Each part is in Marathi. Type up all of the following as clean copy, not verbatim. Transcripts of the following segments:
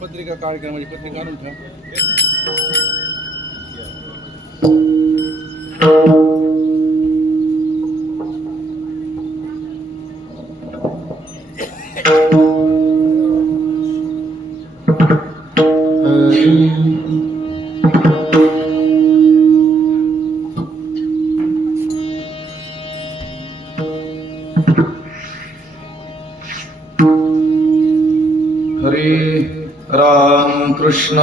पत्रिका कार्यक्रमाची पत्रिका आणून ठेव. हरे राम कृष्ण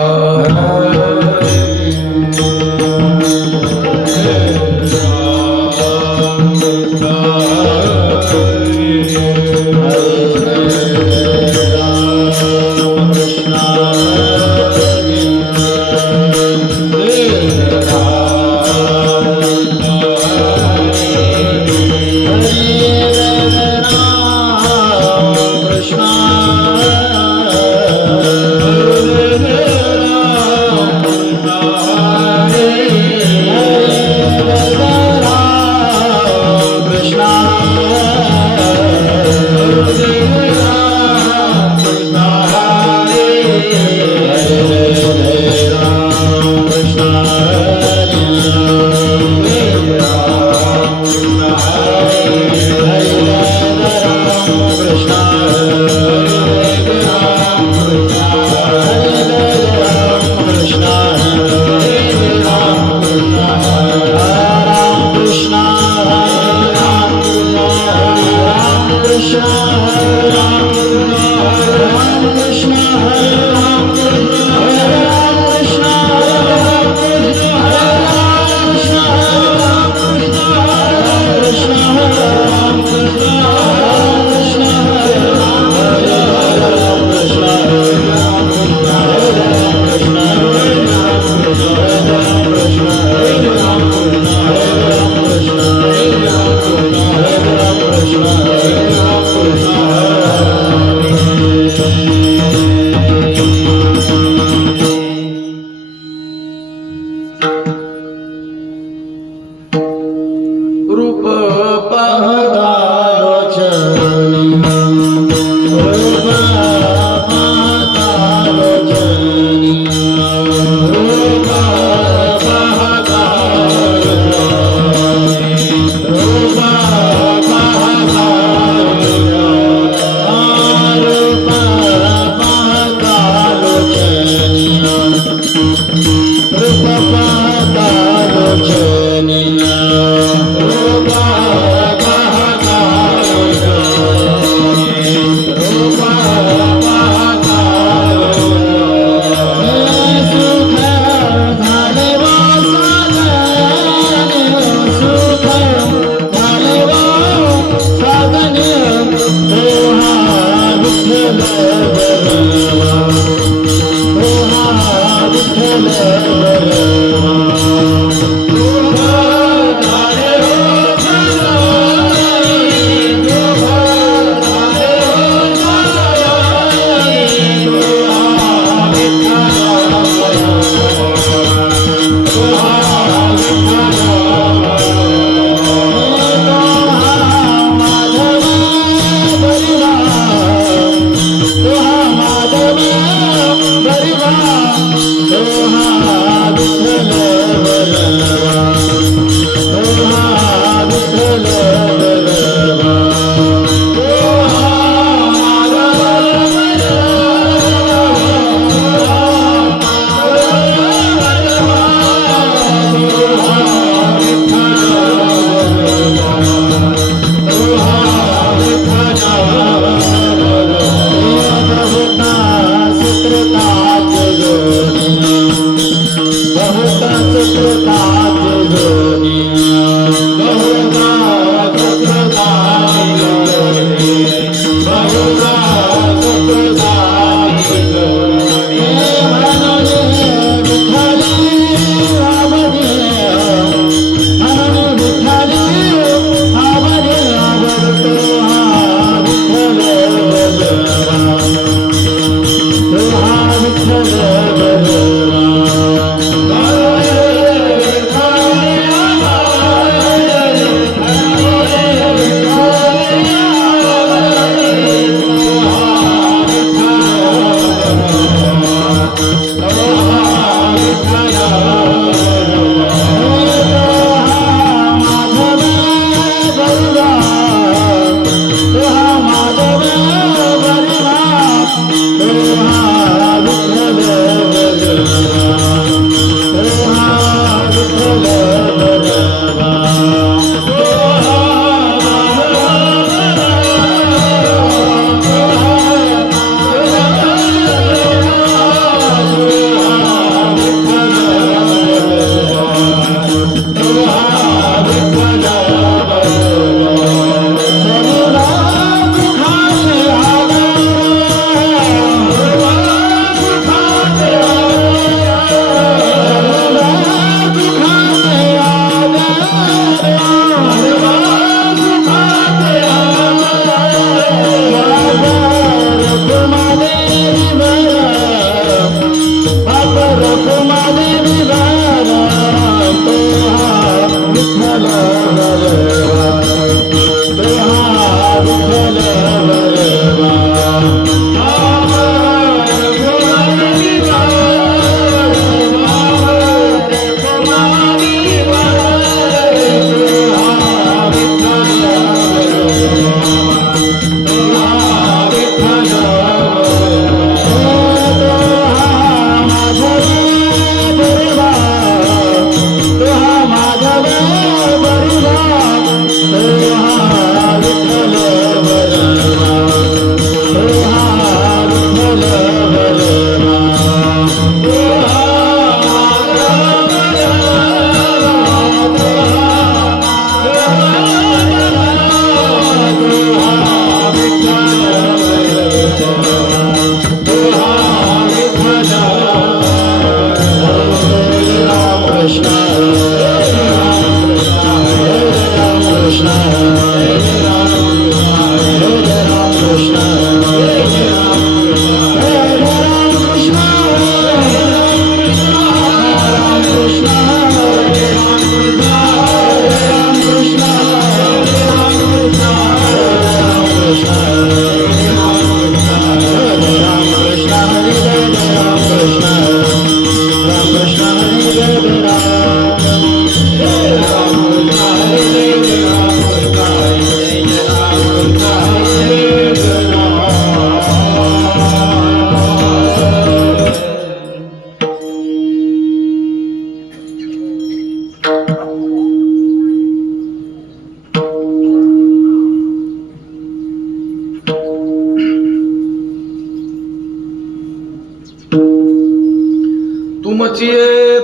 तुमची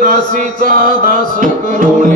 दासीचा दास करून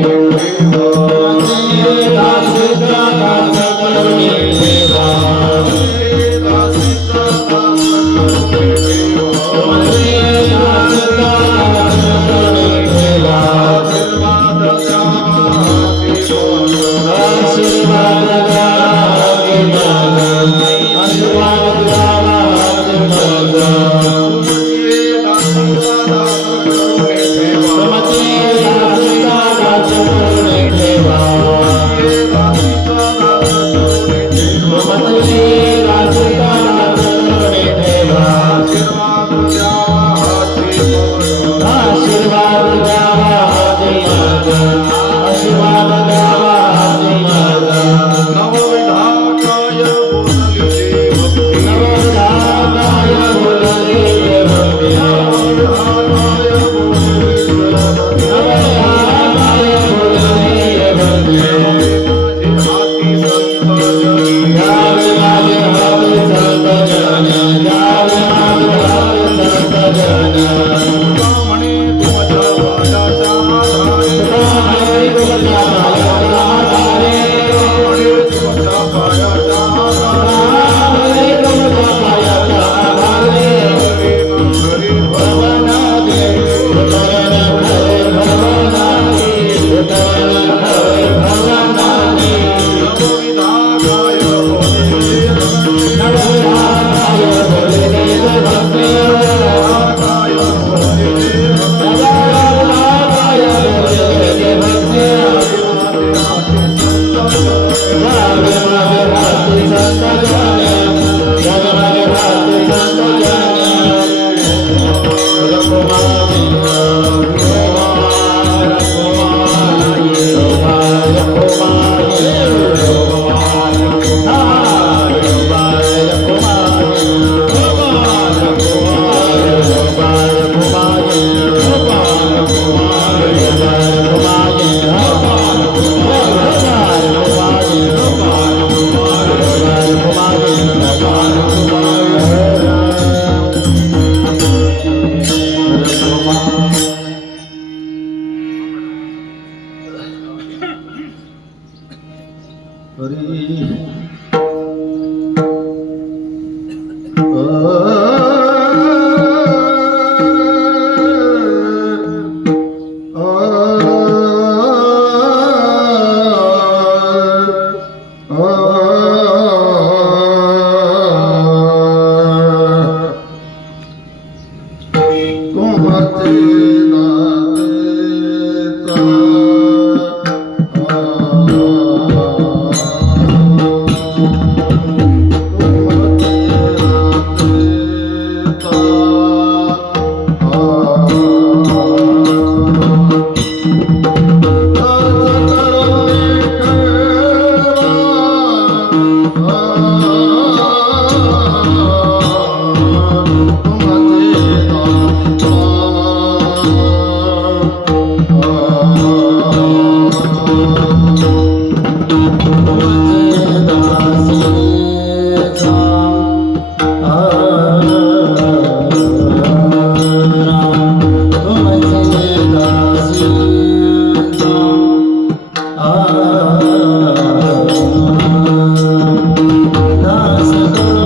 दास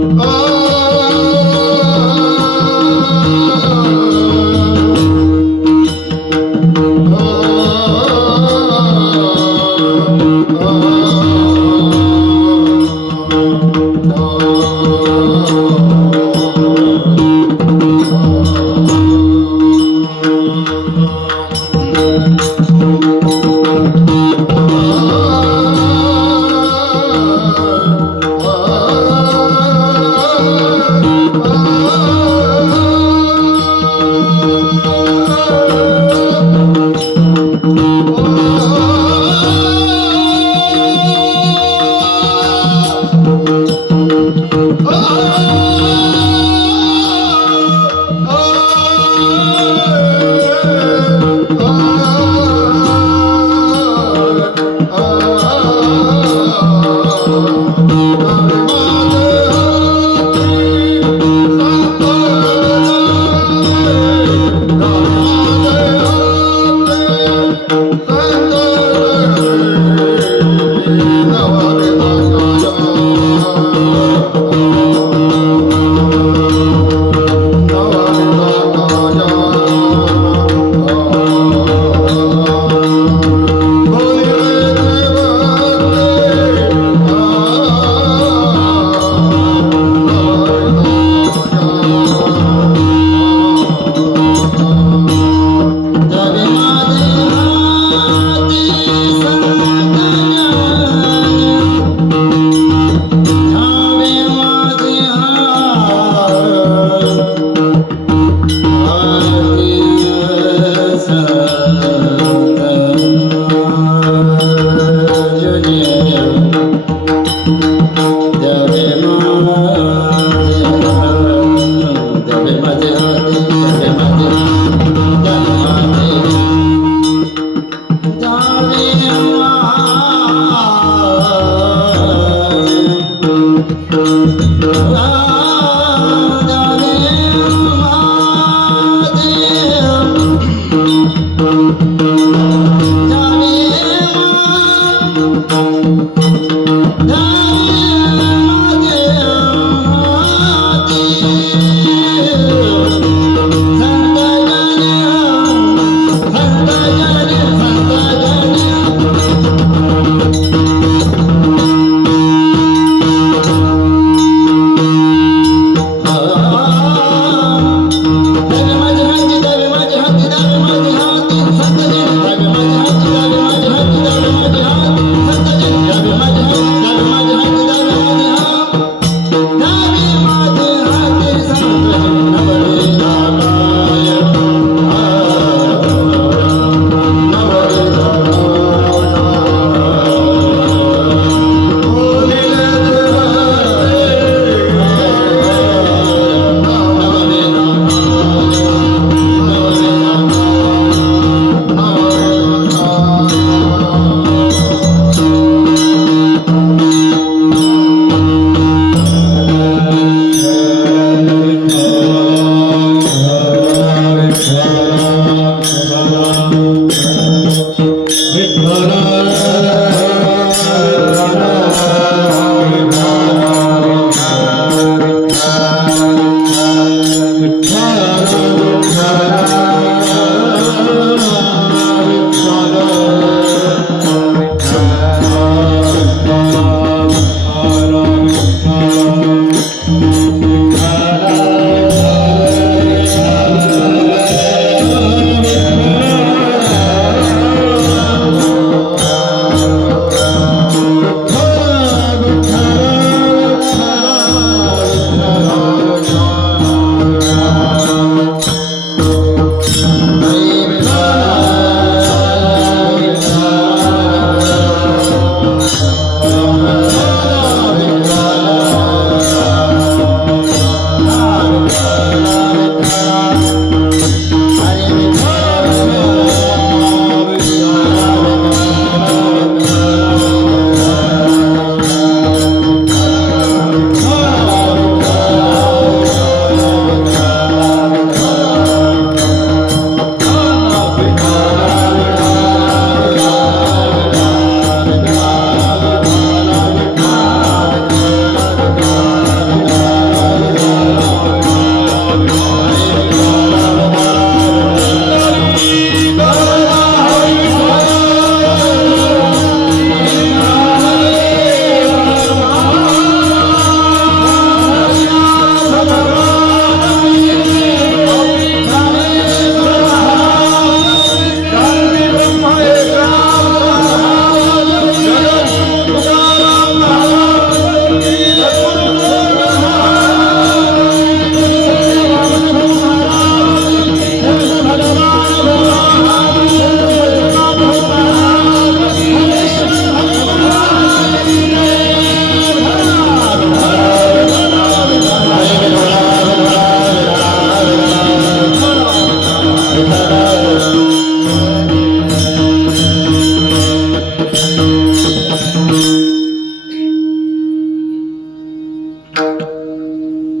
Oh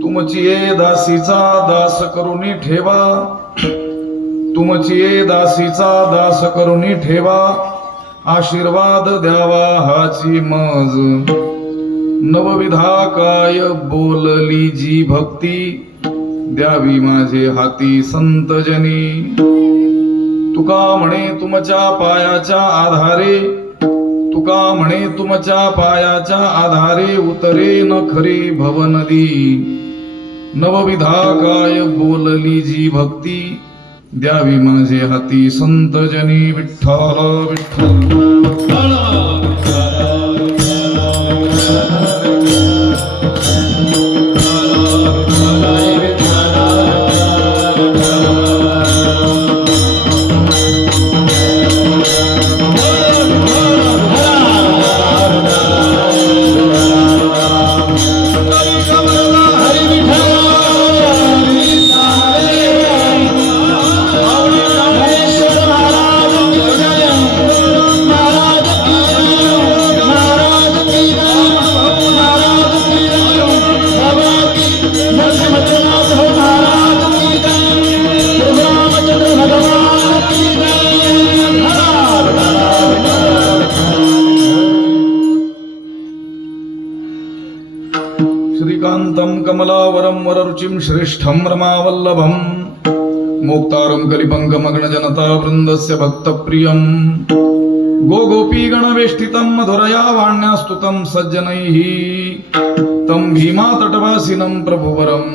तुमची ये दासीचा दास करुणी ठेवा, तुमची ये दासीचा दास करुणी ठेवा, आशीर्वाद द्यावा हाची मज, नवविधा काय बोलली जी भक्ती, द्यावी माझे हाती संतजनी. तुका म्हणे तुमच्या पायाच्या आधारे, तुका म्हणे तुमच्या पायाच्या आधारे, उतरे न खरी भवनदी, नवविधा काय बोलली जी भक्ती, द्यावी माझे हाती संतजनी. विठ्ठल विठ्ठल श्रीकांतं कमलावरं वररुचिं श्रेष्ठं रमावल्लभं, मोक्तारं कलिपङ्कमग्नजनता वृन्दस्य भक्तप्रियं, गोगोपीगणवेष्टितं मधुरया वाण्यास्तुतं सज्जनैः, तं भीमातटवासिनं प्रभुवरं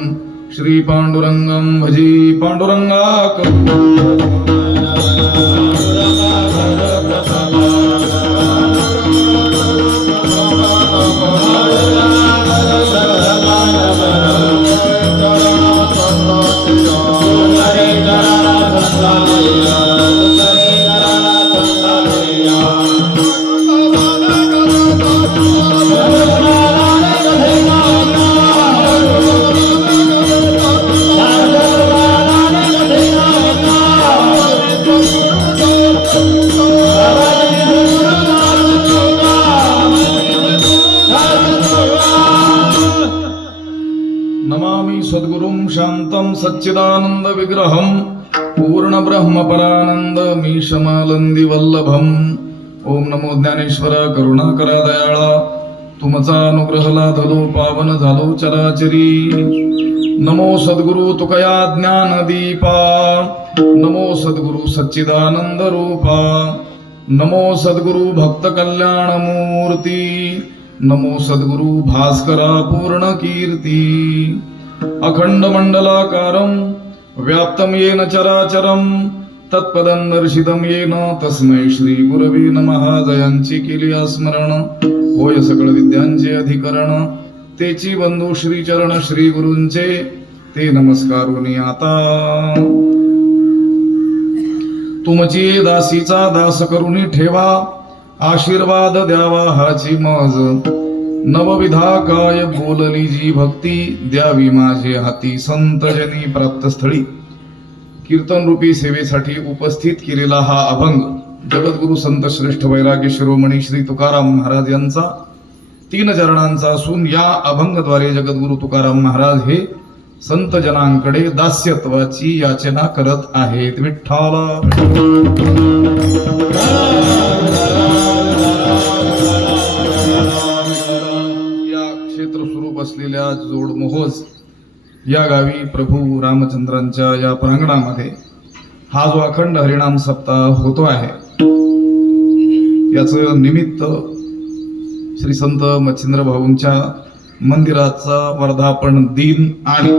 श्रीपाण्डुरङ्गं भजे पाण्डुरङ्गाकरम्. नमामि सद्गुरुं शान्तं सच्चिदानंद विग्रहं, पूर्ण ब्रह्म परानंद मीशमालंदी वल्लभम. ओम नमो ज्ञानेश्वर करुणाकरा दयाळा, तुमचा अनुग्रह लाधलो पावन झालो चराचरी. नमो सद्गुरु तुकया ज्ञान दीपा, नमो सद्गुरु सच्चिदानंद रूपा, नमो सद्गुरु भक्त कल्याण मूर्ती, नमो सद्गुरु भास्करा पूर्ण कीर्ती. अखंड मंडलाकारं व्याप्तं येन चराचरं, तत्पदं दर्शितं येन तस्मै श्री गुरवे नमः. जयांची केली स्मरण, होय सकळ विद्यांचे अधिकरण, तेची बंधू श्री चरण श्री गुरूंचे, ते नमस्कारुनी आता. तुमची दासीचा दास करुणी ठेवा, आशीर्वाद द्यावा हाची मज, नवविधा काय बोलली जी भक्ती, द्यावी माझे हाती संतजनी. प्राप्तस्थळी कीर्तन रूपी सेवेसाठी उपस्थित केलेला हा अभंग जगद्गुरु संत श्रेष्ठ वैराग्य शिरोमणी श्री तुकाराम महाराज यांचा 3 चरणांचा असून, या अभंगद्वारे जगद्गुरु तुकाराम महाराज हे संत जनांकडे दास्यत्वाची याचना करत आहेत. विठ्ठल क्षेत्र स्वरूप असलेल्या जोडमोहोज या गावी प्रभू रामचंद्रांच्या या प्रांगणामध्ये हा जो अखंड हरिनाम सप्ताह होतो आहे, याचं निमित्त श्री संत मच्छिंद्र भाऊंच्या मंदिराचा वर्धापन दिन आणि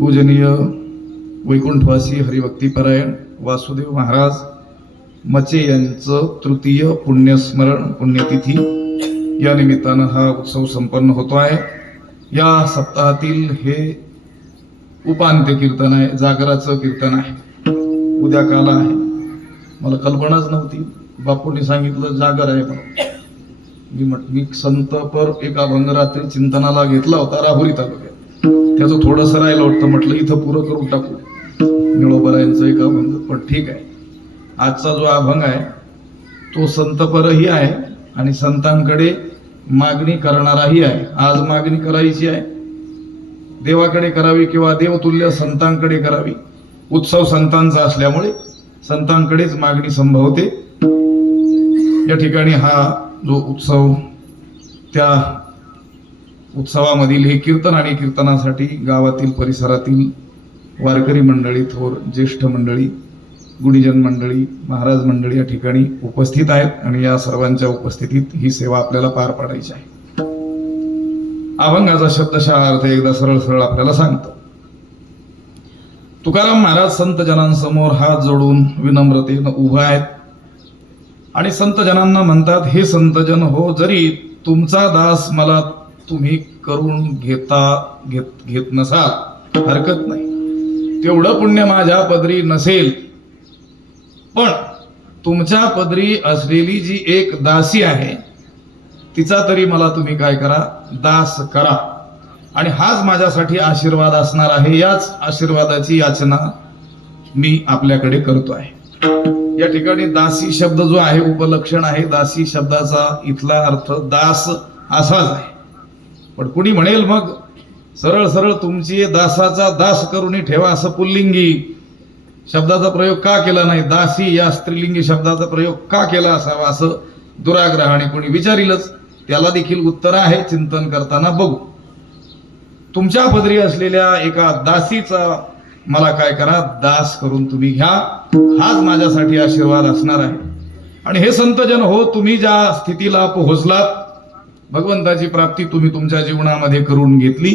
पूजनीय वैकुंठवासी हरिभक्तीपरायण वासुदेव महाराज मचे यांचं तृतीय पुण्यस्मरण पुण्यतिथी या निमित्तानं हा उत्सव संपन्न होतो आहे. या सप्ताहातील हे उपांत्य कीर्तन आहे, जागराचं कीर्तन आहे. उद्या काला आहे, मला कल्पनाच नव्हती. बापूंनी सांगितलं जागर आहे म्हणून. मी संतपर एका भंगरात्री चिंतनाला घेतला होता राहुरी तालुक्यात. त्याचं थोडंसं राहिलं होतं, म्हटलं इथं पुरं करून टाकू निळोबरायांचं एक अभंग. पण ठीक आहे, आजचा जो अभंग आहे तो संतपरही आहे आणि संतांकडे मागणी करणाराही आहे. आज मागणी करायची आहे देवाकडे करावी किंवा देवतुल्य संतांकडे करावी. उत्सव संतांचा असल्यामुळे संतांकडेच मागणी संभवते. या ठिकाणी हा जो उत्सव, त्या उत्सवामधील हे कीर्तन आणि कीर्तनासाठी गावातील परिसरातील वारकरी मंडळी, थोर ज्येष्ठ मंडळी, गुणीजन मंडळी, महाराज मंडळी या ठिकाणी उपस्थित आहेत आणि या सर्वांच्या उपस्थितीत ही सेवा आपल्याला पार पाडायची आहे. अभंगाचा शब्दशः अर्थ एकदा सरळ सरळ आपल्याला सांगतो. तुकाराम महाराज संत जनांसमोर हात जोडून विनम्रतेनं उभा आहेत आणि संत जनांना म्हणतात, हे संतजन हो, जरी तुमचा दास मला तुम्ही करून घेत नसाल हरकत नाही, तेवढं पुण्य माझ्या पदरी नसेल, पण तुमच्या पदरी असलेली जी एक दासी आहे तिचा तरी मला तुम्ही काय करा, दास करा. आणि हाच माझ्यासाठी आशीर्वाद असणार आहे. याच आशीर्वादाची याचना मी आपल्याकडे करतो आहे. या ठिकाणी दासी शब्द जो आहे उपलक्षण आहे. दासी शब्दाचा इथला अर्थ दास असाच आहे. पण कुणी म्हणेल मग सरळ सरळ तुमची दासाचा दास करून ठेवा असं पुल्लिंगी शब्दाचा प्रयोग का केला नाही, दासी या स्त्रीलिंगी शब्दाचा प्रयोग का केला असावा असं दुराग्रहाने कोणी विचारीलच. त्याला देखील उत्तर आहे, चिंतन करताना बघू. तुमच्या पदरी असलेल्या एका दासीचा मला काय करा, दास करून तुम्ही घ्या, हाच माझ्यासाठी आशीर्वाद असणार आहे. आणि हे संतजन हो, तुम्ही ज्या स्थितीला पोहोचलात, भगवंताची प्राप्ती तुम्ही तुमच्या जीवनामध्ये करून घेतली,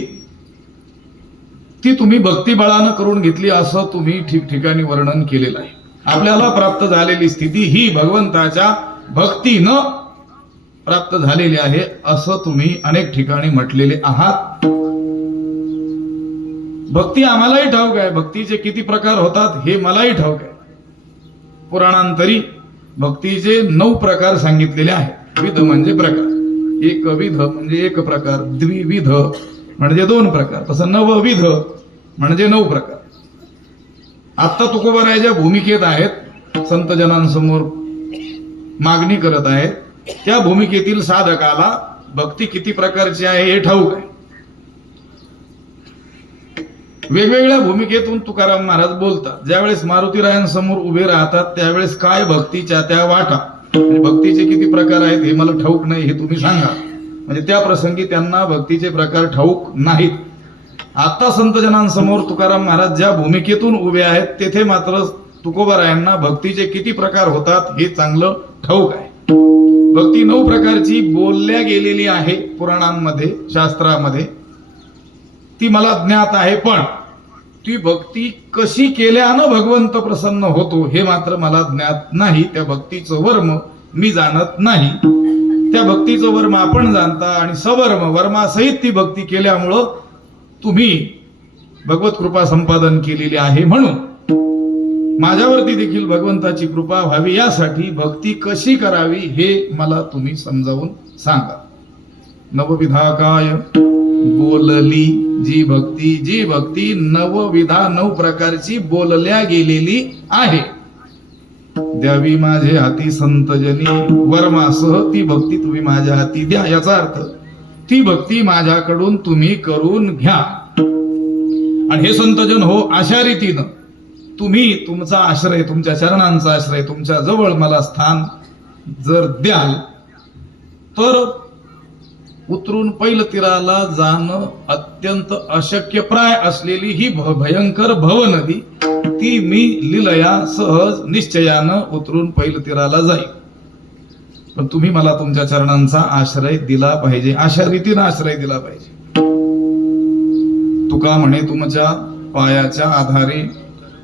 ती तुम्ही भक्तिबळानं करून घेतली असं तुम्ही ठिकठिकाणी वर्णन केलेलं आहे. आपल्याला प्राप्त झालेली स्थिती ही भगवंताच्या भक्तीनं प्राप्त झालेली आहे असं तुम्ही अनेक ठिकाणी म्हटलेले आहात. भक्ती आम्हालाही ठाऊक आहे, भक्तीचे किती प्रकार होतात हे मलाही ठाऊक आहे. पुराणांतरी भक्तीचे 9 प्रकार सांगितलेले आहेत. विध म्हणजे प्रकार, एकविध म्हणजे एक प्रकार, द्विविध म्हणजे 2 प्रकार, तसं नवविध म्हणजे 9 प्रकार. आता तुकोबारायाच्या भूमिकेत आहेत, संतजनांसमोर मागणी करत आहेत. त्या भूमिकेतील साधकाला भक्ती किती प्रकारची आहे हे ठाऊक आहे. वेगवेगळ्या भूमिकेतून तुकाराम महाराज बोलतात. ज्यावेळेस मारुतीरायांसमोर उभे राहतात त्यावेळेस काय भक्तीच्या त्या वाटा, म्हणजे भक्तीचे किती प्रकार आहेत हे मला ठाऊक नाही, हे तुम्ही सांगा. म्हणजे त्या प्रसंगी त्यांना भक्तीचे प्रकार ठाऊक नाहीत. आता संतजनांसमोर तुकाराम महाराज ज्या भूमिकेतून उभे आहेत तेथे मात्र तुकोबारायांना भक्तीचे किती प्रकार होतात हे चांगलं ठाऊक आहे. भक्ती 9 प्रकारची बोलल्या गेलेली आहे पुराणांमध्ये, शास्त्रामध्ये, ती मला ज्ञात आहे. पण ती भक्ती कशी केल्यानं भगवंत प्रसन्न होतो हे मात्र मला ज्ञात नाही. त्या भक्तीचं वर्म मी जाणत नाही. त्या भक्तीचं वर्म आपण जाणता आणि सवर्म वर्मासहित ती भक्ती केल्यामुळं तुम्ही भगवत कृपा संपादन केलेली आहे. म्हणून माझ्यावरती देखील भगवंताची कृपा व्हावी यासाठी भक्ती कशी करावी हे मला तुम्ही समजावून सांगा. नवविधा काय बोलली जी भक्ती 9 प्रकारची बोलल्या गेलेली आहे. द्यावी माझे हाती संतजनी वर्मासह ती भक्ती तुम्ही माझ्या हाती द्या. याचा अर्थ ती भक्ती माझ्याकडून तुम्ही करून घ्या. आणि हे संतजन हो, अशा रीतीनं तुम्ही तुमचा आश्रय, तुमच्या चरणांचा आश्रय, तुमच्या जवळ मला स्थान जर द्याल तर उतरून पैल तीराला जाणं अत्यंत अशक्यप्राय असलेली ही भयंकर भवनदी ती मी लीलया सहज निश्चयानं उतरून पैल तीराला जाईल. पण तुम्ही मला तुमच्या चरणांचा आश्रय दिला पाहिजे, अशा रीतीनं आश्रय दिला पाहिजे. तुका म्हणे तुमच्या पायाच्या आधारे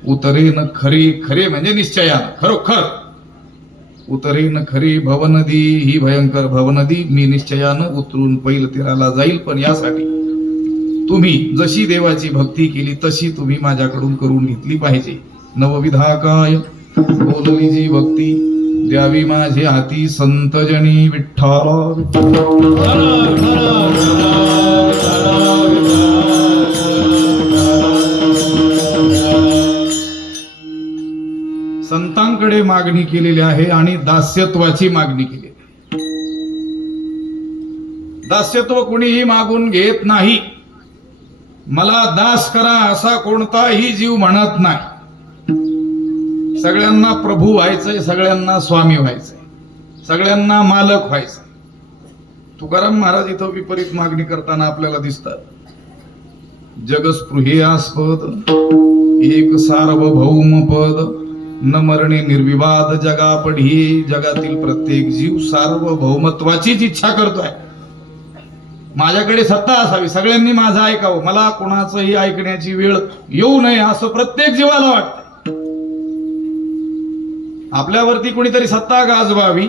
उतरेन खरी, खरे म्हणजे निश्चयानं, खरोखर उतरेन खरी भवनदी, ही भयंकर भवनदी मी निश्चयानं उतरून पैल तीराला जाईल. पण यासाठी तुम्ही जशी देवाची भक्ती केली तशी तुम्ही माझ्याकडून करून घेतली पाहिजे. नवविधा काय बोलली जी भक्ती द्यावी माझे हाती संतजनी विठ्ठल. संतांकडे मागणी केलेली आहे आणि दास्यत्वाची मागणी केलेली आहे. दास्यत्व कुणीही मागून घेत नाही. मला दास करा असा कोणताही जीव म्हणत नाही. सगळ्यांना प्रभू व्हायचंय, सगळ्यांना स्वामी व्हायचंय, सगळ्यांना मालक व्हायचंय. तुकाराम महाराज इथं विपरीत मागणी करताना आपल्याला दिसतात. जगस्पृहेयास्पद एक सार्वभौम पद, न मरणे निर्विवाद जगा पढी. जगातील प्रत्येक जीव सार्वभौमत्वाचीच इच्छा करतोय. माझ्याकडे सत्ता असावी, सगळ्यांनी माझं ऐकावं, मला कोणाचंही ऐकण्याची वेळ येऊ नये असं प्रत्येक जीवाला वाटतं. आपल्यावरती कोणीतरी सत्ता गाजवावी,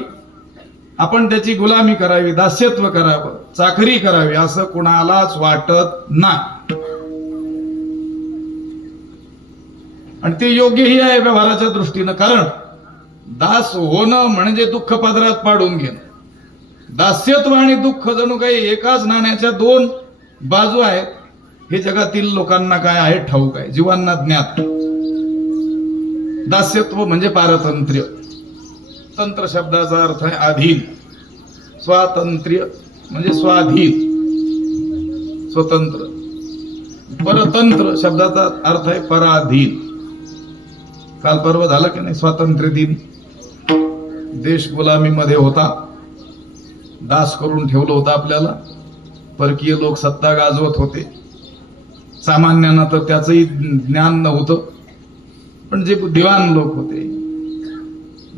आपण त्याची गुलामी करावी, दास्यत्व करावं, चाकरी करावी असं कोणालाच वाटत नाही. आणि ते योग्यही आहे व्यवहाराच्या दृष्टीनं. कारण दास होणं म्हणजे दुःख पदरात पाडून घेणं. दास्यत्व आणि दुःख जणू काही एकाच नाण्याच्या दोन बाजू आहेत. हे जगातील लोकांना काय आहे ठाऊक आहे, जीवांना ज्ञात आहे. दास्यत्व म्हणजे पारतंत्र्य. तंत्र शब्दाचा अर्थ आहे अधीन. स्वातंत्र्य म्हणजे स्वाधीन, स्वतंत्र. परतंत्र शब्दाचा अर्थ आहे पराधीन. काल परवा झालं की नाही स्वातंत्र्य दिन. देश गुलामीमध्ये होता, दास करून ठेवलं होतं आपल्याला. परकीय लोक सत्ता गाजवत होते. सामान्यांना तर त्याचंही ज्ञान नव्हतं. पण जे बुद्धिवान लोक होते,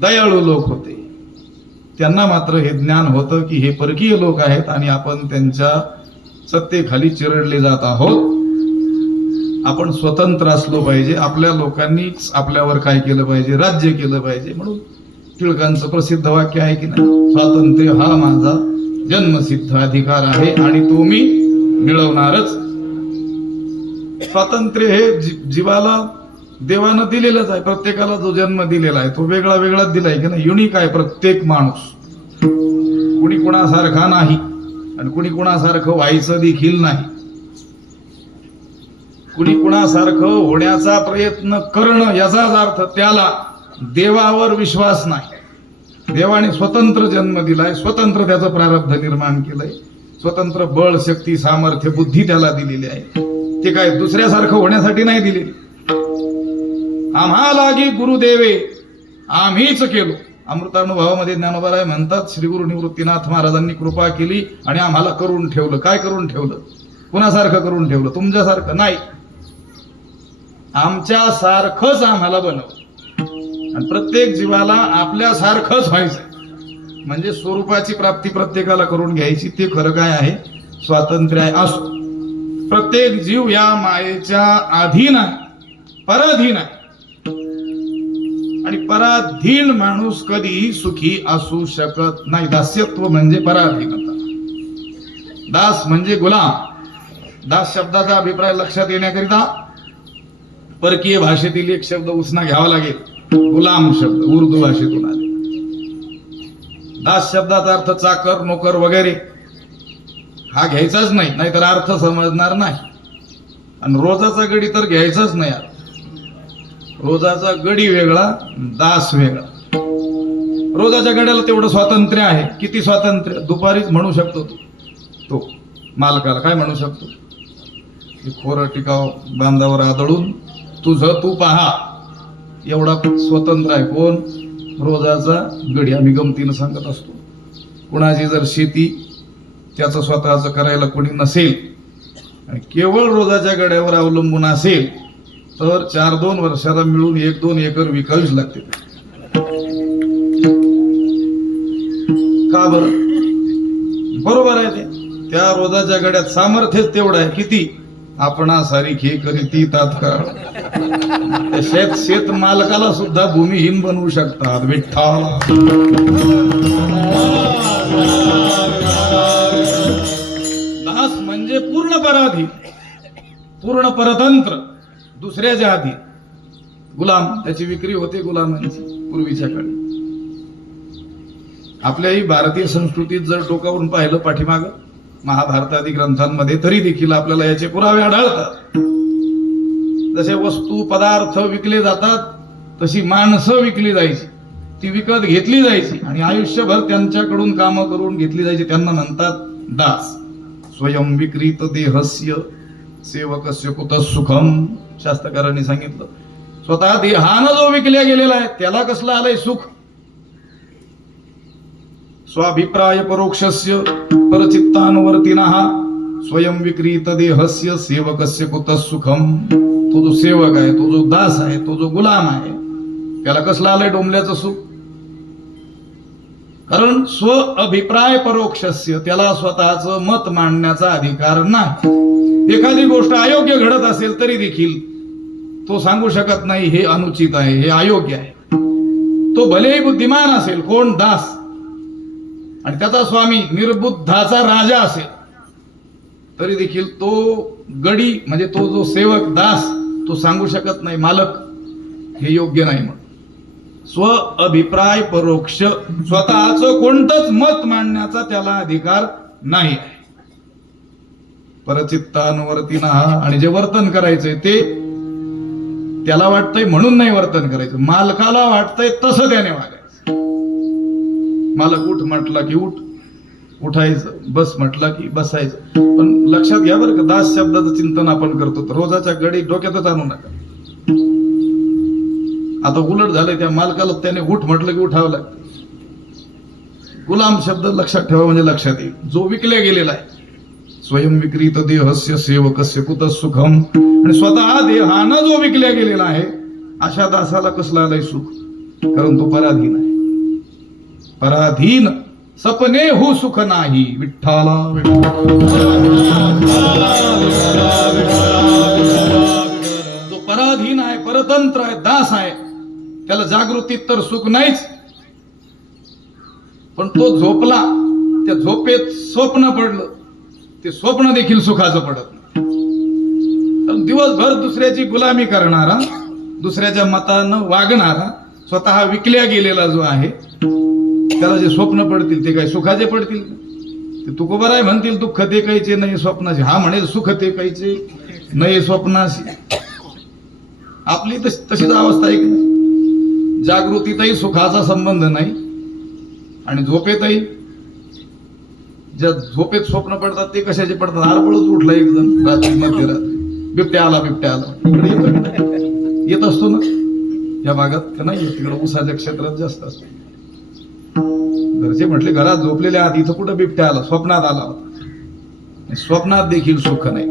दयाळू लोक होते, त्यांना मात्र हे ज्ञान होतं की हे परकीय लोक आहेत आणि आपण त्यांच्या सत्तेखाली चिरडले जात आहोत. आपण स्वतंत्र असलो पाहिजे. आपल्या लोकांनीच आपल्यावर काय केलं पाहिजे, राज्य केलं पाहिजे. म्हणून टिळकांचं प्रसिद्ध वाक्य आहे की नाही, स्वातंत्र्य हा माझा जन्मसिद्ध अधिकार आहे आणि तो मी मिळवणारच. स्वातंत्र्य हे जीवाला देवानं दिलेलंच आहे. प्रत्येकाला जो जन्म दिलेला आहे तो वेगळा वेगळाच दिलाय की नाही, युनिक आहे प्रत्येक माणूस. कुणी कुणासारखा नाही आणि कुणी कुणासारखं व्हायचं देखील नाही. कुणी कुणासारखं होण्याचा प्रयत्न करणं याचाच अर्थ त्याला देवावर विश्वास नाही. देवाने स्वतंत्र जन्म दिलाय, स्वतंत्र त्याचं प्रारब्ध निर्माण केलंय, स्वतंत्र बळ, शक्ती, सामर्थ्य, बुद्धी त्याला दिलेली आहे. ते काय दुसऱ्यासारखं होण्यासाठी नाही दिलेली. आम्हालागी गुरुदेवे आम्हीच केलो. अमृतानुभवामध्ये ज्ञानोबाराय म्हणतात, श्री गुरु निवृत्तीनाथ महाराजांनी कृपा केली आणि आम्हाला करून ठेवलं. काय करून ठेवलं? कुणासारखं करून ठेवलं? तुमच्यासारखं नाही, आमच्या सारखंच आम्हाला बनवलं. आणि प्रत्येक जीवाला आपल्यासारखंच व्हायचं म्हणजे स्वरूपाची प्राप्ती प्रत्येकाला करून घ्यायची. ते खरं काय आहे, स्वातंत्र्य आहे. असो, प्रत्येक जीव या मायेच्या अधीन आहे, पराधीन आहे. आणि पराधीन माणूस कधीही सुखी असू शकत नाही. दास्यत्व म्हणजे पराधीनता. दास म्हणजे गुलाम. दास शब्दाचा अभिप्राय लक्षात येण्याकरिता परकीय भाषेतील एक शब्द उसना घ्यावा लागेल. गुलाम शब्द उर्दू भाषेतून आले. दास शब्दाचा अर्थ चाकर, नोकर वगैरे हा घ्यायचाच नाही, नाहीतर अर्थ समजणार नाही. आणि रोजाचा गडी तर घ्यायचाच नाही. रोजाचा गडी वेगळा, दास वेगळा. रोजाच्या गड्याला तेवढं स्वातंत्र्य आहे. किती स्वातंत्र्य? दुपारीच म्हणू शकतो तो मालकाला काय म्हणू शकतो, खोरं टिकाव बांधावर आदळून तुझं तू पहा, एवढा स्वतंत्र आहे. कोण? रोजाचा गडी. आम्ही गमतीनं सांगत असतो, कुणाची जर शेती त्याचं स्वतःचं करायला कोणी नसेल आणि केवळ रोजाच्या गड्यावर अवलंबून असेल तर 4-2 वर्षाला मिळून 1-2 एकर विकावीच लागते. का बरं? बरोबर आहे ते. त्या रोजाच्या गड्यात सामर्थ्यच तेवढं आहे. किती? आपणा सारिखे करीती तात्काळ. शेत मालकाला सुद्धा भूमिहीन बनवू शकतात. विठ्ठल दास म्हणजे पूर्ण पराधीन, पूर्ण परतंत्र, दुसऱ्याच्या आधी गुलाम. त्याची विक्री होते गुलामांची पूर्वीच्या काळी. आपल्याही भारतीय संस्कृतीत जर डोकावून पाहिलं पाठीमाग महाभारतादी ग्रंथांमध्ये तरी देखील आपल्याला याचे पुरावे आढळतात. जसे वस्तू पदार्थ विकले जातात तशी माणसं विकली जायची, ती विकत घेतली जायची आणि आयुष्यभर त्यांच्याकडून कामं करून घेतली जायची. त्यांना म्हणतात दास. स्वयं विक्रीत देहस्य सेवकस्य कुतः सुखम. शास्त्रकारांनी सांगितलं स्वतः देहानं जो विकल्या गेलेला आहे त्याला कसलं आलंय सुख. स्वाभिप्राय परोक्षस्य परचित्तानुवर्तिनः स्वयं विक्रीत देहस्य सेवकस्य कुतः सुखम. तो जो सेवक आहे, तो जो दास आहे, तो जो गुलाम आहे, त्याला कसलं आलंय डोंबल्याचं सुख. कारण स्व अभिप्राय परोक्षस्य, त्याला स्वतःच मत मांडण्याचा अधिकार नाही. एखादी गोष्ट अयोग्य घडत असेल तरी देखील तो सांगू शकत नाही हे अनुचित आहे, हे अयोग्य आहे. तो भलेही बुद्धिमान असेल, कोण दास, आणि त्याचा स्वामी निर्बुद्धाचा राजा असेल तरी देखील तो गडी म्हणजे तो जो सेवक दास तो सांगू शकत नाही मालक हे योग्य नाही. म्हणून स्व अभिप्राय परोक्ष, स्वतःच कोणतंच मत मांडण्याचा त्याला अधिकार नाही आहे. परचित्तानुवर्तीना, आणि जे वर्तन करायचंय ते त्याला वाटतंय म्हणून नाही वर्तन करायचं, मालकाला वाटतंय तसं त्याने वागायचं. मालक उठ म्हटला की उठायचं, बस म्हटला की बसायचं. पण लक्षात घ्या बरं का, दास शब्दाचं चिंतन आपण करतो तर रोजाच्या घडी डोक्यातच आणू नका. आता उलट झालंय, त्या मालकाला त्याने उठ म्हटलं की उठावं लागतं. गुलाम शब्द लक्षात ठेवा म्हणजे लक्षात येईल. जो विकल्या गेलेला आहे, स्वयं विक्रीत देहस्य सेवकस्य कुतः सुखम, आणि स्वतः देहानं जो विकल्या गेलेला आहे अशा दासाला कसलं आलंय सुख. कारण तो पराधीन आहे. पराधीन सपने हो सुख नाही. विठ्ठला जो पराधीन आहे, परतंत्र आहे, दास आहे, त्याला जागृतीत तर सुख नाहीच. पण तो झोपला, त्या झोपेत स्वप्न पडलं, ते स्वप्न देखील सुखाचं पडत नाही. दिवसभर दुसऱ्याची गुलामी करणारा, दुसऱ्याच्या मतानं वागणारा, स्वतः विकल्या गेलेला जो आहे त्याला जे स्वप्न पडतील ते काय सुखाचे पडतील. ते तुकोबर आहे म्हणतील दुःख ते काहीचे नाही स्वप्नाचे, हा म्हणेल सुख ते काहीचे नाही स्वप्नाशी. आपली तशीच अवस्था आहे की जागृतीतही सुखाचा संबंध नाही आणि झोपेतही, ज्या झोपेत स्वप्न पडतात ते कशाचे पडतात. आरपळच उठला एक जण रात्री, मध्यरात्री, बिबट्या आला इकडे येत असतो ना या भागात, का नाही तिकडे उसाच्या क्षेत्रात जास्त असतो. घरचे म्हटले घरात झोपलेल्या आत इथं कुठं बिबट्या आला, स्वप्नात आला होता. स्वप्नात देखील सुख नाही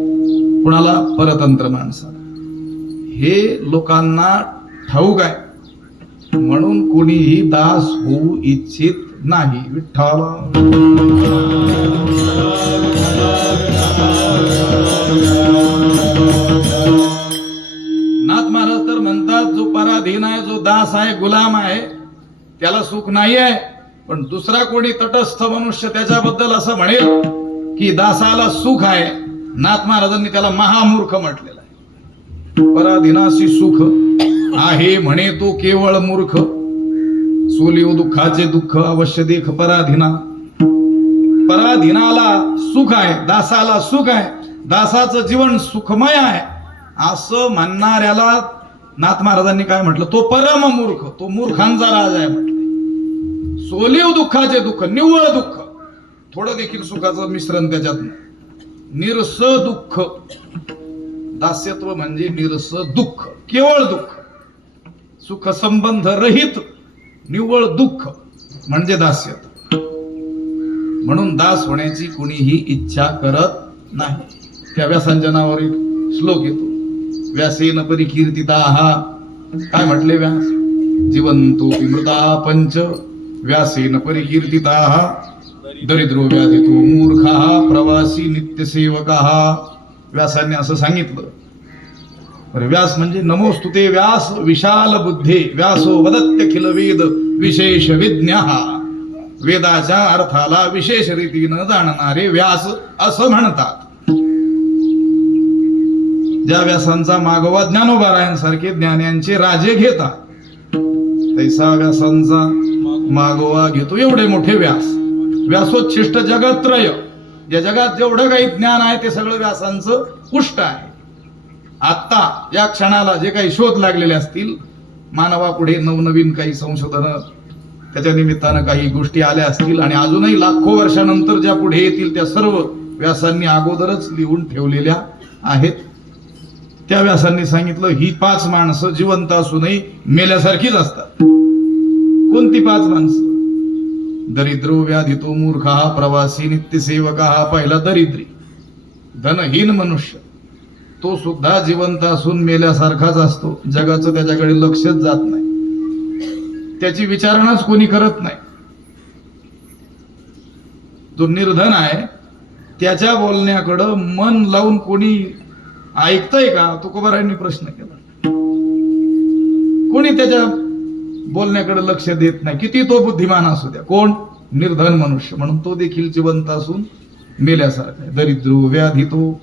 कुणाला, परतंत्र माणसाला. हे लोकांना ठाऊक आहे म्हणून कोणीही दास होऊ इच्छित नाही. विठ्ठला नाथ महाराज तर म्हणतात जो पराधीन आहे, जो दास आहे, गुलाम आहे, त्याला सुख नाही आहे. पण दुसरा कोणी तटस्थ मनुष्य त्याच्याबद्दल असं म्हणेल की दासाला सुख आहे, नाथ महाराजांनी त्याला महामूर्ख म्हटलेला आहे. पराधीनाशी सुख आहे म्हणे तो केवळ मूर्ख, सोलिव दुःखाचे दुःख अवश्य देख पराधीना. पराधीनाला सुख आहे, दासाला सुख आहे, दासाचं जीवन सुखमय आहे असं म्हणणाऱ्याला नाथ महाराजांनी काय म्हटलं, तो परम मूर्ख, तो मूर्खांचा राजा आहे म्हटलं. सोलिव दुःखाचे दुःख, निव्वळ दुःख, थोडं देखील सुखाचं मिश्रण त्याच्यात नाही. निरस दुःख, दास्यत्व म्हणजे निरस दुःख, केवळ दुःख, सुख संबंध रहित निव्वळ दुःख म्हणजे दास्यत्व. म्हणून दास होण्याची कुणीही इच्छा करत नाही. त्या व्यासांजनावर एक श्लोक येतो, व्यासेन परिकीर्तिताः. काय म्हटले व्यास, जीवंतो मृता पंच व्यासेन परिकीर्तिताः, दरिद्रो व्याधितो मूर्खाः प्रवासी नित्यसेवकाः. व्यासांनी असं सांगितलं. व्यास म्हणजे नमोस्तुते व्यास विशाल बुद्धे व्यासो वदत्यखिल वेद विशेष विज्ञः. वेदाच्या अर्थाला विशेष रीतीनं जाणणारे व्यास असं म्हणतात. ज्या व्यासांचा मागोवा ज्ञानोबारायांसारखे ज्ञान्यांचे राजे घेतात तैसा व्यासांचा मागोवा घेतो एवढे मोठे व्यास. व्यासोच्छिष्ट जगत्रय, या जगात जेवढं काही ज्ञान आहे ते सगळं व्यासांचं पुष्ट आहे. आता या क्षणाला जे काही शोध लागलेले असतील, मानवापुढे नवनवीन काही संशोधन त्याच्या निमित्तानं काही गोष्टी आल्या असतील आणि अजूनही लाखो वर्षानंतर ज्या पुढे येतील त्या सर्व व्यासांनी अगोदरच लिहून ठेवलेल्या आहेत. त्या व्यासांनी सांगितलं ही 5 माणसं जिवंत असूनही मेल्यासारखीच असतात. कोणती 5 माणसं? दरिद्रो व्याधितो मूर्खा प्रवासी नित्यसेवका. हा पहिला दरिद्री, धनहीन मनुष्य. तो सुद्धा जिवंत असून मेल्यासारखाच असतो. जगाचं त्याच्याकडे लक्षच जात नाही, त्याची विचारणाच कोणी करत नाही. जो निर्धन आहे त्याच्या बोलण्याकडं मन लावून कोणी ऐकतंय का? तुकोबारायांनी प्रश्न केला. कोणी त्याच्या बोलण्याकडे लक्ष देत नाही, किती तो बुद्धिमान असू द्या. कोण? निर्धन मनुष्य. म्हणून तो देखील जिवंत असून मेल्यासारखा आहे. दरिद्रो व्याधितो,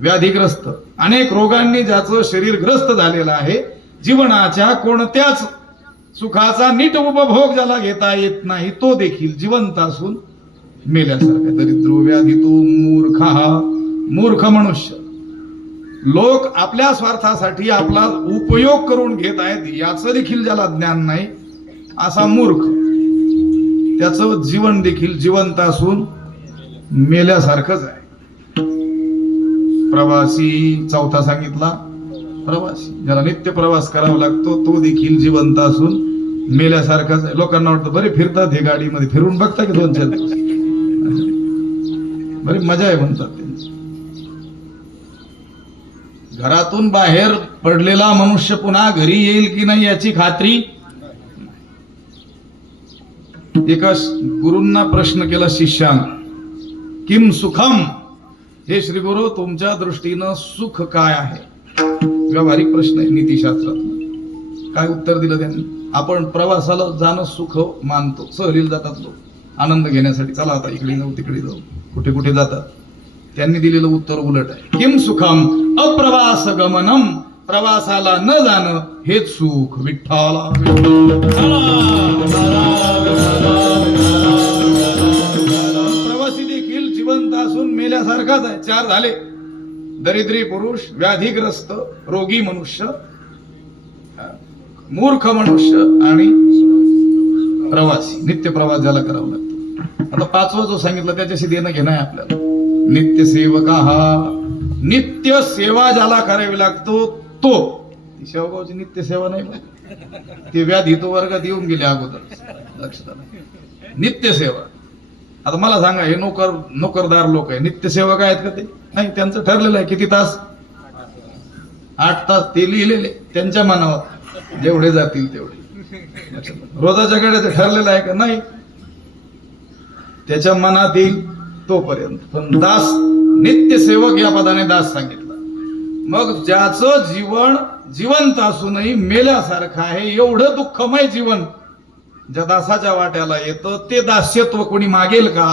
व्याधिग्रस्त, अनेक रोगांनी ज्याचं शरीर ग्रस्त झालेलं आहे, जीवनाच्या कोणत्याच सुखाचा नीट उपभोग ज्याला घेता येत नाही, तो देखील जिवंत असून मेल्यासारखा. दरिद्रो व्याधितो मूर्खा. मूर्ख मनुष्य. लोक आपल्या स्वार्थासाठी आपला उपयोग करून घेत आहेत याचं देखील ज्याला ज्ञान नाही, असा मूर्ख. त्याचं जीवन देखील जिवंत असून मेल्यासारखंच आहे. प्रवासी चौथा सांगितला. प्रवासी ज्याला नित्य प्रवास करावा लागतो, तो देखील जिवंत असून मेल्यासारखाच आहे. लोकांना वाटतं बरे फिरतात हे गाडीमध्ये, फिरून बघता की 2-4 दिवस, बरी मजा आहे म्हणतात त्यांची. घरातून बाहेर पडलेला मनुष्य पुन्हा घरी येईल की नाही याची खात्री. एका गुरूंना प्रश्न केला शिष्यानं, किम सुखम. हे श्री गुरु, तुमच्या दृष्टीनं सुख काय आहे? व्यावहारिक प्रश्न आहे नीतिशास्त्रात. काय उत्तर दिलं त्यांनी? आपण प्रवासाला जाणं सुख मानतो. सहलीला जातात लोक आनंद घेण्यासाठी, चला आता इकडे जाऊ तिकडे जाऊ, कुठे कुठे जातात. त्यांनी दिलेलं उत्तर उलट आहे. किम सुखम अप्रवास गमनम. प्रवासाला न जाणं हेच सुख. विठ्ठला प्रवासी देखील जिवंत असून मेल्यासारखाच आहे. 4 झाले. दरिद्री पुरुष, व्याधिग्रस्त, रोगी मनुष्य, मूर्ख मनुष्य आणि प्रवासी. नित्य प्रवास ज्याला करावा लागतो. आता 5वा जो सांगितलं त्याच्याशी देणं घेणं आहे आपल्याला. नित्य सेवका. हा नित्य सेवा ज्याला करावी लागतो तो. शेवगावची नित्य सेवा नाही, ते व्याधी तो वर्गात येऊन गेले अगोदर, लक्षात आलं. नित्य सेवा. आता मला सांगा, हे नोकरदार लोक आहे, नित्य सेवक आहेत का? ते नाही. त्यांचं ठरलेलं आहे किती तास? 8 तास. ते लिहिलेले त्यांच्या मनावर, जेवढे जातील तेवढे. रोजाच्या कडे ते ठरलेलं आहे का? नाही. त्याच्या मनात येईल तोपर्यंत. पण दास, नित्य सेवक या पदाने दास सांगितलं. मग ज्याचं जीवन जिवंत असूनही मेल्यासारखं आहे, एवढं दुःखमय जीवन ज्या दासाच्या वाट्याला येतं, ते दास्यत्व कोणी मागेल का?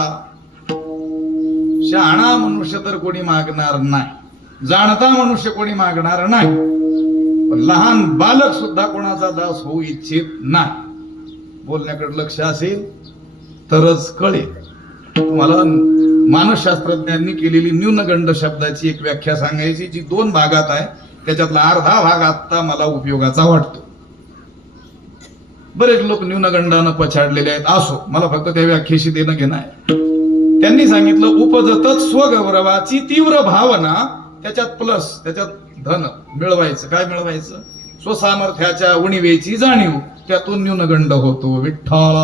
शहाणा मनुष्य तर कोणी मागणार नाही, जाणता मनुष्य कोणी मागणार नाही, पण लहान बालक सुद्धा कोणाचा दास होऊ इच्छित नाही. बोलण्याकडे लक्ष असेल तरच कळेल. तुम्हाला मानसशास्त्रज्ञांनी केलेली न्यूनगंड शब्दाची एक व्याख्या सांगायची, जी 2 भागात आहे. त्याच्यातला अर्धा भाग आता मला उपयोगाचा वाटतो. बरेच लोक न्यूनगंडानं पछाडलेले आहेत. असो, मला फक्त त्या व्याख्येशी देणं घेणं आहे. त्यांनी सांगितलं, उपजतच स्वगौरवाची तीव्र भावना, त्याच्यात प्लस, त्याच्यात धन मिळवायचं. काय मिळवायचं? स्वसामर्थ्याच्या उणीवेची जाणीव. त्यातून न्यूनगंड होतो. विठ्ठल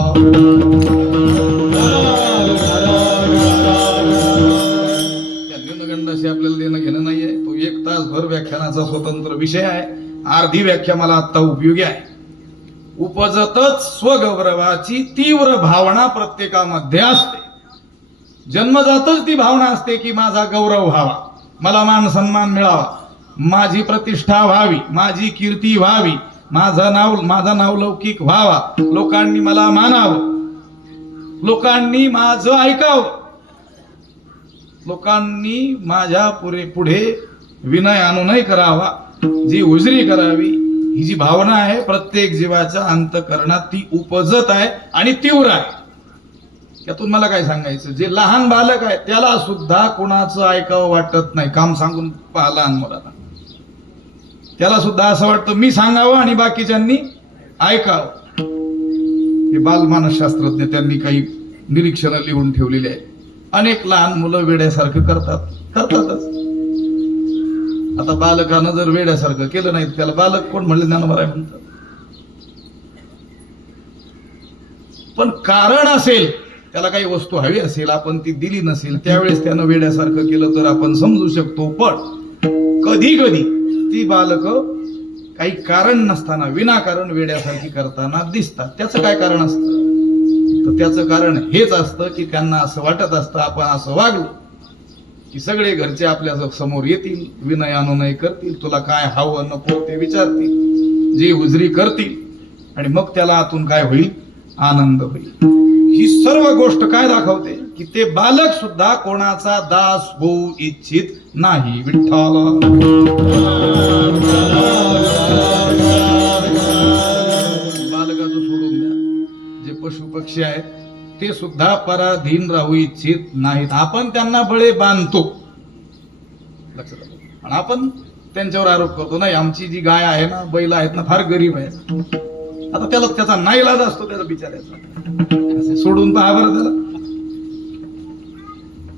न्यूनगंडाशी आपल्याला देणं घेणं नाहीये. तो 1 तासभर व्याख्यानाचा स्वतंत्र विषय आहे. अर्धी व्याख्या मला आता उपयोगी आहे. उपजतच स्वगौरवाची तीव्र भावना प्रत्येकामध्ये असते. जन्मजातच ती भावना असते की माझा गौरव व्हावा, मला मान सन्मान मिळावा, माझी प्रतिष्ठा व्हावी, माझी कीर्ती व्हावी, माझा नावलौकिक व्हावा, लोकांनी मला मानावं, लोकांनी माझं ऐकावं, लोकांनी माझ्या पुढे विनय अनुनय करावा, जी उजरी करावी, ही जी भावना आहे प्रत्येक जीवाच्या अंतःकरणात, ती उपजत आहे आणि तीव्र आहे. त्यातून मला काय सांगायचं, जे लहान बालक आहे त्याला सुद्धा कोणाचं ऐकावं वाटत नाही. काम सांगून पहा लहान मुलाला, त्याला सुद्धा असं वाटतं मी सांगावं आणि बाकीच्यांनी ऐकावं. हे बालमानसशास्त्रज्ञ त्यांनी काही निरीक्षणं लिहून ठेवलेली आहेत. अनेक लहान मुलं वेड्यासारखं करतातच. आता बालकानं जर वेड्यासारखं केलं नाही त्याला बालक कोण म्हणले ज्ञानोबा म्हणतात. पण कारण असेल, त्याला काही वस्तू हवी असेल, आपण ती दिली नसेल, त्यावेळेस त्यानं वेड्यासारखं केलं तर आपण समजू शकतो. पण कधी कधी ती बालक काही कारण नसताना विनाकारण वेड्यासारखी करताना दिसतात. त्याचं काय कारण असतं? तर त्याचं कारण हेच असतं की त्यांना असं वाटत असतं आपण असं वागलो की सगळे घरचे आपल्या समोर येतील, विनय अनुनय करतील, तुला काय हवं नको ते विचारतील, जी हुजरी करतील, आणि मग त्याला आतून काय होईल? आनंद होईल. ही सर्व गोष्ट काय दाखवते की ते बालक सुद्धा कोणाचा दास होऊ इच्छित नाही. विठ्ठल बालकाचं सोडून द्या, जे पशु पक्षी आहेत ते सुद्धा पराधीन राहू इच्छित नाहीत. आपण त्यांना बळे बांधतो, लक्षात आलं, आणि आपण त्यांच्यावर आरोप करतो, नाही आमची जी गाय आहे ना, बैल आहेत ना, फार गरीब आहे. आता त्याला त्याचा नाईलाज असतो त्याला बिचारायचा, असे सोडून पहा बरं त्याला.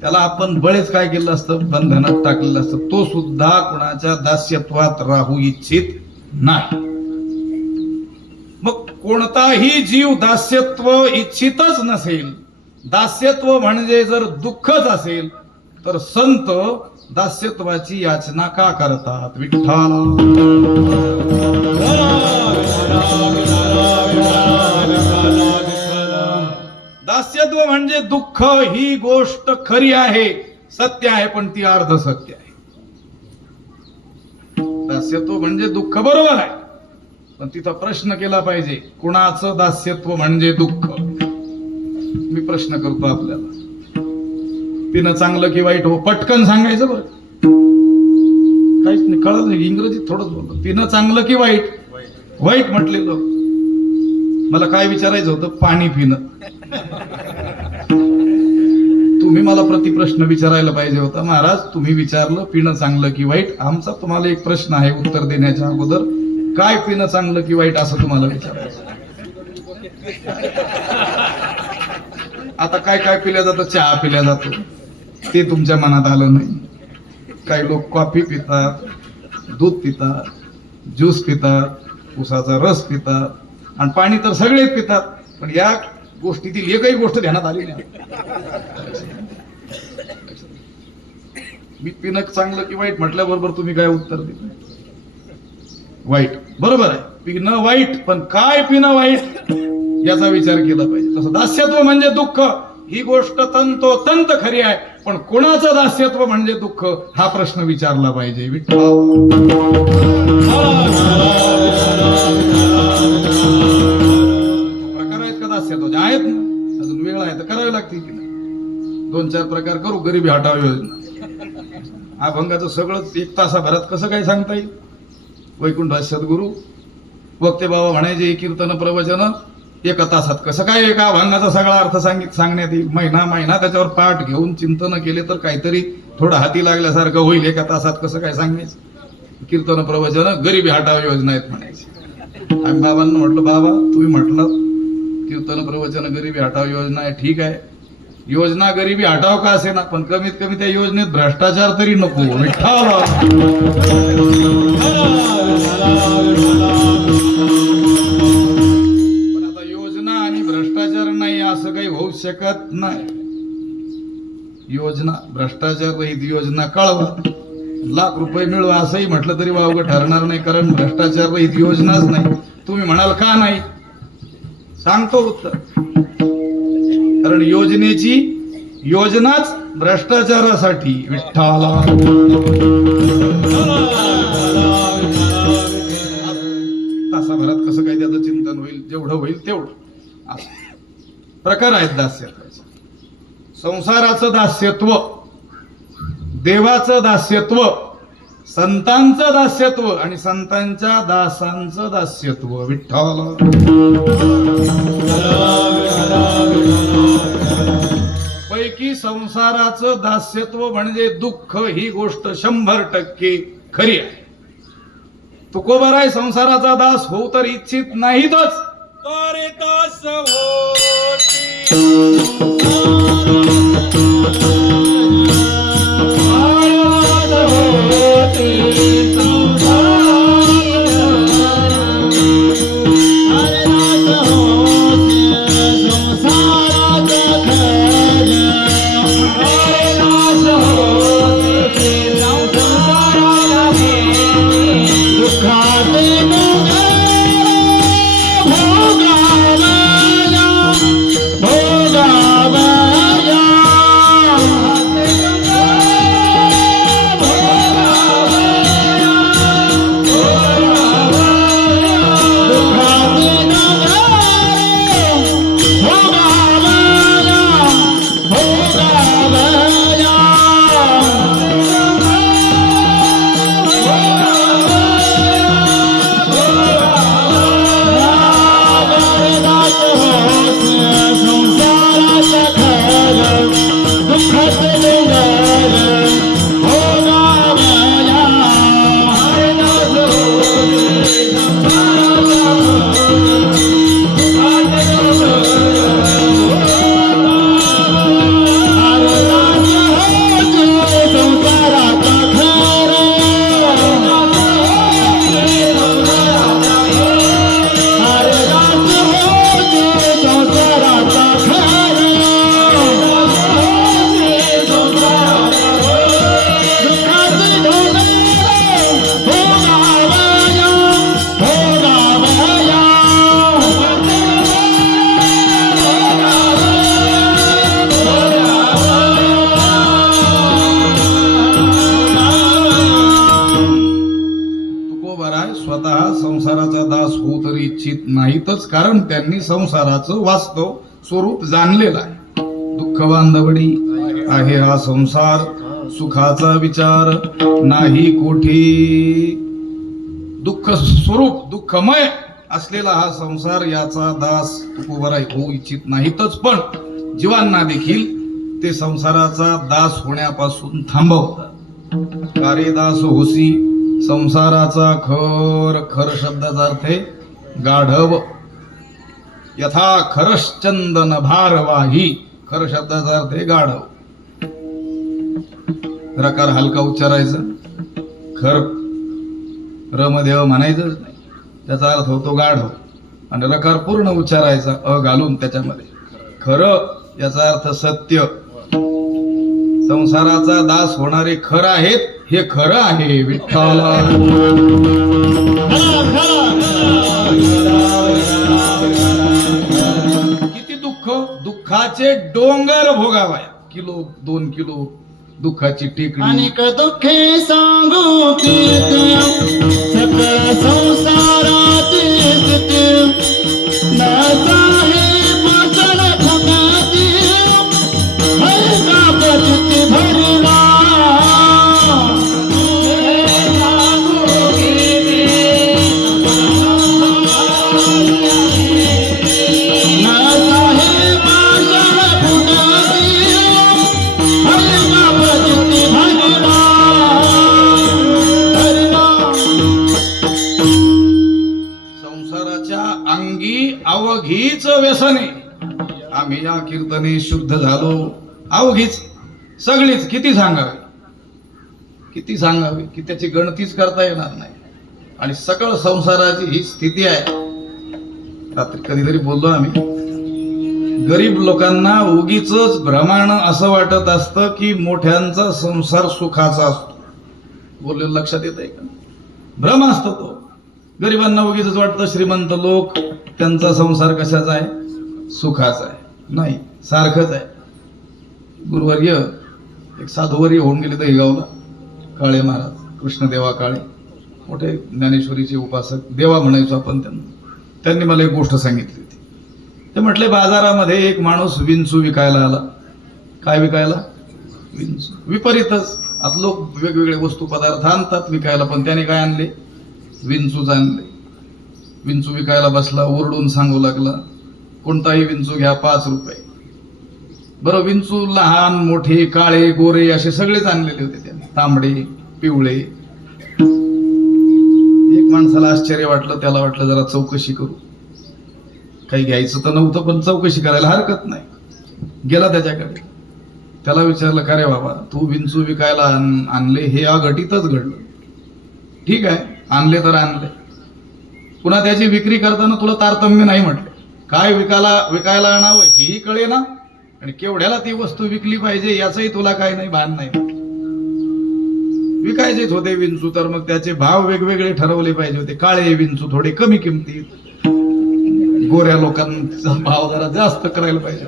त्याला आपण बळेच काय केलं असतं? बंधनात टाकलेलं असतं. तो सुद्धा कुणाच्या दास्यत्वात राहू इच्छित नाही. मग कोणताही जीव दास्यत्व इच्छितच नसेल, दास्यत्व म्हणजे जर दुःखच असेल, तर संत दास्यत्वाची याचना का करतात? विठ्ठल दास्यत्व म्हणजे दुःख ही गोष्ट खरी आहे, सत्य आहे, पण ती अर्ध सत्य आहे. दास्यत्व म्हणजे दुःख बरोबर आहे, पण तिथं प्रश्न केला पाहिजे, कुणाचं दास्यत्व म्हणजे दुःख? मी प्रश्न करतो आपल्याला, पिणं चांगलं की वाईट हो? पटकन सांगायचं बरं, काहीच नाही कळलं नाही, इंग्रजीत थोडंच बोलतो. पिणं चांगलं की वाईट? वाईट म्हटलेलं. मला काय विचारायचं होतं? पाणी पिणं. तुम्ही मला प्रतिप्रश्न विचारायला पाहिजे होता, महाराज तुम्ही विचारलं पिणं चांगलं की वाईट. आमचा तुम्हाला एक प्रश्न आहे, उत्तर देण्याच्या अगोदर काय पिणं चांगलं की वाईट असं तुम्हाला विचारायचं. आता काय काय पिल्या जातं? चहा पिल्या जातो, ते तुमच्या मनात आलं नाही. काही लोक कॉफी पितात, दूध पितात, ज्यूस पितात, उसाचा रस पितात, आणि पाणी तर सगळेच पितात, पण या गोष्टीतील एकही गोष्ट ध्यानात आली नाही. मी पिणं चांगलं की वाईट म्हटल्याबरोबर तुम्ही काय उत्तर दिलं? वाईट. बरोबर आहे, पिणं वाईट, पण काय पिणं वाईट याचा विचार केला पाहिजे. तसं दास्यत्व म्हणजे दुःख ही गोष्ट तंतोतंत खरी आहे, पण कोणाचं दास्यत्व म्हणजे दुःख हा प्रश्न विचारला पाहिजे. विठ्ठल प्रकार आहेत का दास्यत्वाचे? आहेत ना, अजून वेळ आहे तर करावे लागतील की नाही. 2-4 प्रकार करू. गरिबी हटाव योजना, अभंगाचं सगळंच 1 तासाभरात कसं काय सांगता येईल? वैकुंठ सद्गुरू वक्ते बाबा म्हणायचे कीर्तन प्रवचन 1 तासात कसं काय एका अभंगाचा सगळा अर्थ सांगण्यात येईल? महिना त्याच्यावर पाठ घेऊन चिंतन केले तर काहीतरी थोडं हाती लागल्यासारखं होईल. 1 तासात कसं काय सांगायचं? कीर्तन प्रवचन गरिबी हटाव योजना आहेत म्हणायची. आम्ही बाबांना म्हटलं, बाबा तुम्ही म्हटलं कीर्तन प्रवचन गरिबी हटाव योजना आहे, ठीक आहे, योजना गरिबी हटाव का असे ना, पण कमीत कमी त्या योजनेत भ्रष्टाचार तरी नको. विठ्ठल पण आता योजना आणि भ्रष्टाचार नाही असं काही होऊ शकत नाही. योजना भ्रष्टाचार रहित योजना कळवा, लाख रुपये मिळवा असंही म्हटलं तरी वावगं ठरणार नाही, कारण भ्रष्टाचार रहित योजनाच नाही. तुम्ही म्हणाल का नाही? सांगतो उत्तर. कारण योजनेची योजनाच भ्रष्टाचारासाठी. विठ्ठल तासाभरात कसं काय त्याचं चिंतन होईल? जेवढं होईल तेवढं. प्रकार आहेत दास्यत्वाचे. संसाराचं दास्यत्व, देवाचं दास्यत्व, संतांचं दास्यत्व आणि संतांच्या दासांचं दास्यत्व. विठ्ठल पैकी संसाराचं दास्यत्व म्हणजे दुःख ही गोष्ट 100% खरी आहे. तुकोबाराय संसाराचा दास होऊ तर इच्छित नाहीतच, तारे दास होती होती तुकोबाराय स्वतः संसाराचा दास होऊ तरी इच्छित नाहीतच, कारण त्यांनी संसाराचं वास्तव स्वरूप जाणलेलं आहे. दुःख बांधवडी आहे हा संसार, सुखाचा विचार नाही कोठी. दुःख स्वरूप दुःखमय असलेला हा संसार, याचा दास तुकोबाराय होऊ इच्छित नाहीतच, पण जीवांना देखील ते संसाराचा दास होण्यापासून थांबवतात. कारे दास होसी संसाराचा खर. खर शब्दाचा अर्थ आहे गाढव. यथा खरश्चंदन भारवाही. खर शब्दाचा अर्थ आहे गाढव. रकार हलका उच्चारायचा, खर र मध्ये म्हणायचंच नाही, त्याचा अर्थ होतो गाढव. आणि रकार पूर्ण उच्चारायचा, अ घालून त्याच्यामध्ये. खरं याचा अर्थ सत्य. संसाराचा दास होणारे खर आहेत, हे खरं आहे. विठ्ठला किती दुःख, दुःखाचे डोंगर भोगावाया. किलो 2 किलो दुःखाची टेकडी. अनेक दुःखे सांगू कीर्ती, सकळ संसाराची स्थिती. नाचाही पाषाण ठगाती, ऐका पचिती भरला. नाचाही पाषाण ठगाती, ऐका पचिती भरला. संसाराच्या अंगी अवघीच व्यसने. आम्ही या कीर्तने शुद्ध झालो. अवघीच सगळीच. किती सांगावे, किती सांगावे की त्याची गणतीच करता येणार नाही. आणि सकळ संसाराची ही स्थिती आहे. रात्री कधीतरी बोललो आम्ही, गरीब लोकांना उगीच भ्रमाण असं वाटत असतं की मोठ्यांचा संसार सुखाचा असतो. बोललेलं लक्षात येत आहे का? भ्रम असतो तो. गरिबांना उगीच वाटतं श्रीमंत लोक त्यांचा संसार कशाचा आहे, सुखाचा आहे. नाही, सारखंच आहे. गुरुवर्य एक साधूवर्य होऊन गेले दहीगावला, काळे महाराज, कृष्णदेवा काळे, मोठे ज्ञानेश्वरीचे उपासक, देवा म्हणायचो आपण त्यांना. त्यांनी मला एक गोष्ट सांगितली होती. ते म्हटले, बाजारामध्ये एक माणूस विंचू विकायला आला. काय विकायला? विंचू. विपरीतच. आता लोक वेगवेगळे वस्तू पदार्थ आणतात विकायला, पण त्याने काय आणले? विंचूच आणले. विंचू विकायला बसला, ओरडून सांगू लागला, कोणताही विंचू घ्या, 5 रुपये. बरं, विंचू लहान मोठे, काळे गोरे असे सगळेच आणलेले होते त्याने, तांबडे पिवळे. एक माणसाला आश्चर्य वाटलं. त्याला वाटलं जरा चौकशी करू. काही घ्यायचं तर नव्हतं, पण चौकशी करायला हरकत नाही. गेला त्याच्याकडे. त्याला विचारलं, का रे बाबा, तू विंचू विकायला आणले, हे अघटितच घडलं. ठीक आहे, आणले तर आणले. पुन्हा त्याची विक्री करताना तुला तारतम्य नाही म्हटलं. काय विकायला आणावं हेही कळे ना, आणि केवढ्याला ती वस्तू विकली पाहिजे याचंही तुला काही नाही, भान नाही. विकायचेच होते विंचू, तर मग त्याचे भाव वेगवेगळे ठरवले पाहिजे होते. काळे विंचू थोडे कमी किमतीत, गोऱ्या लोकांचा भाव जरा जास्त करायला पाहिजे.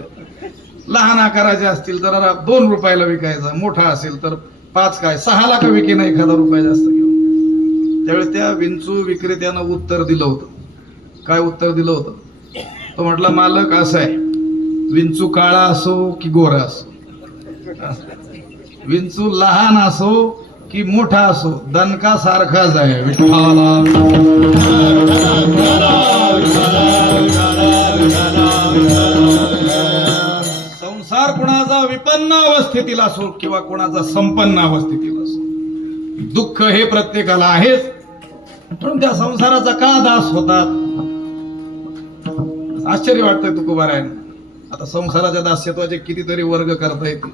लहान आकाराचे असतील तर 2 रुपयाला विकायचा, मोठा असेल तर 5 काय 6 लाख विके नाही, 1000 रुपये जास्त घेऊन. त्यावेळी त्या विंचू विक्रेत्यानं उत्तर दिलं होतं. काय उत्तर दिलं होतं? तो म्हटला, मालक असं आहे, विंचू काळा असो की गोरा असो, विंचू लहान असो की मोठा असो, दणका सारखाच आहे. विठ्ठला संसार कोणाचा विपन्न अवस्थेतील असो किंवा कोणाचा संपन्न अवस्थेतील असो, दुःख हे प्रत्येकाला आहेच. म्हणून त्या संसाराचा का दास होतात? आश्चर्य वाटतंय तुकोबारायांना. आता संसाराच्या दास्यत्वाचे कितीतरी वर्ग करता येतील.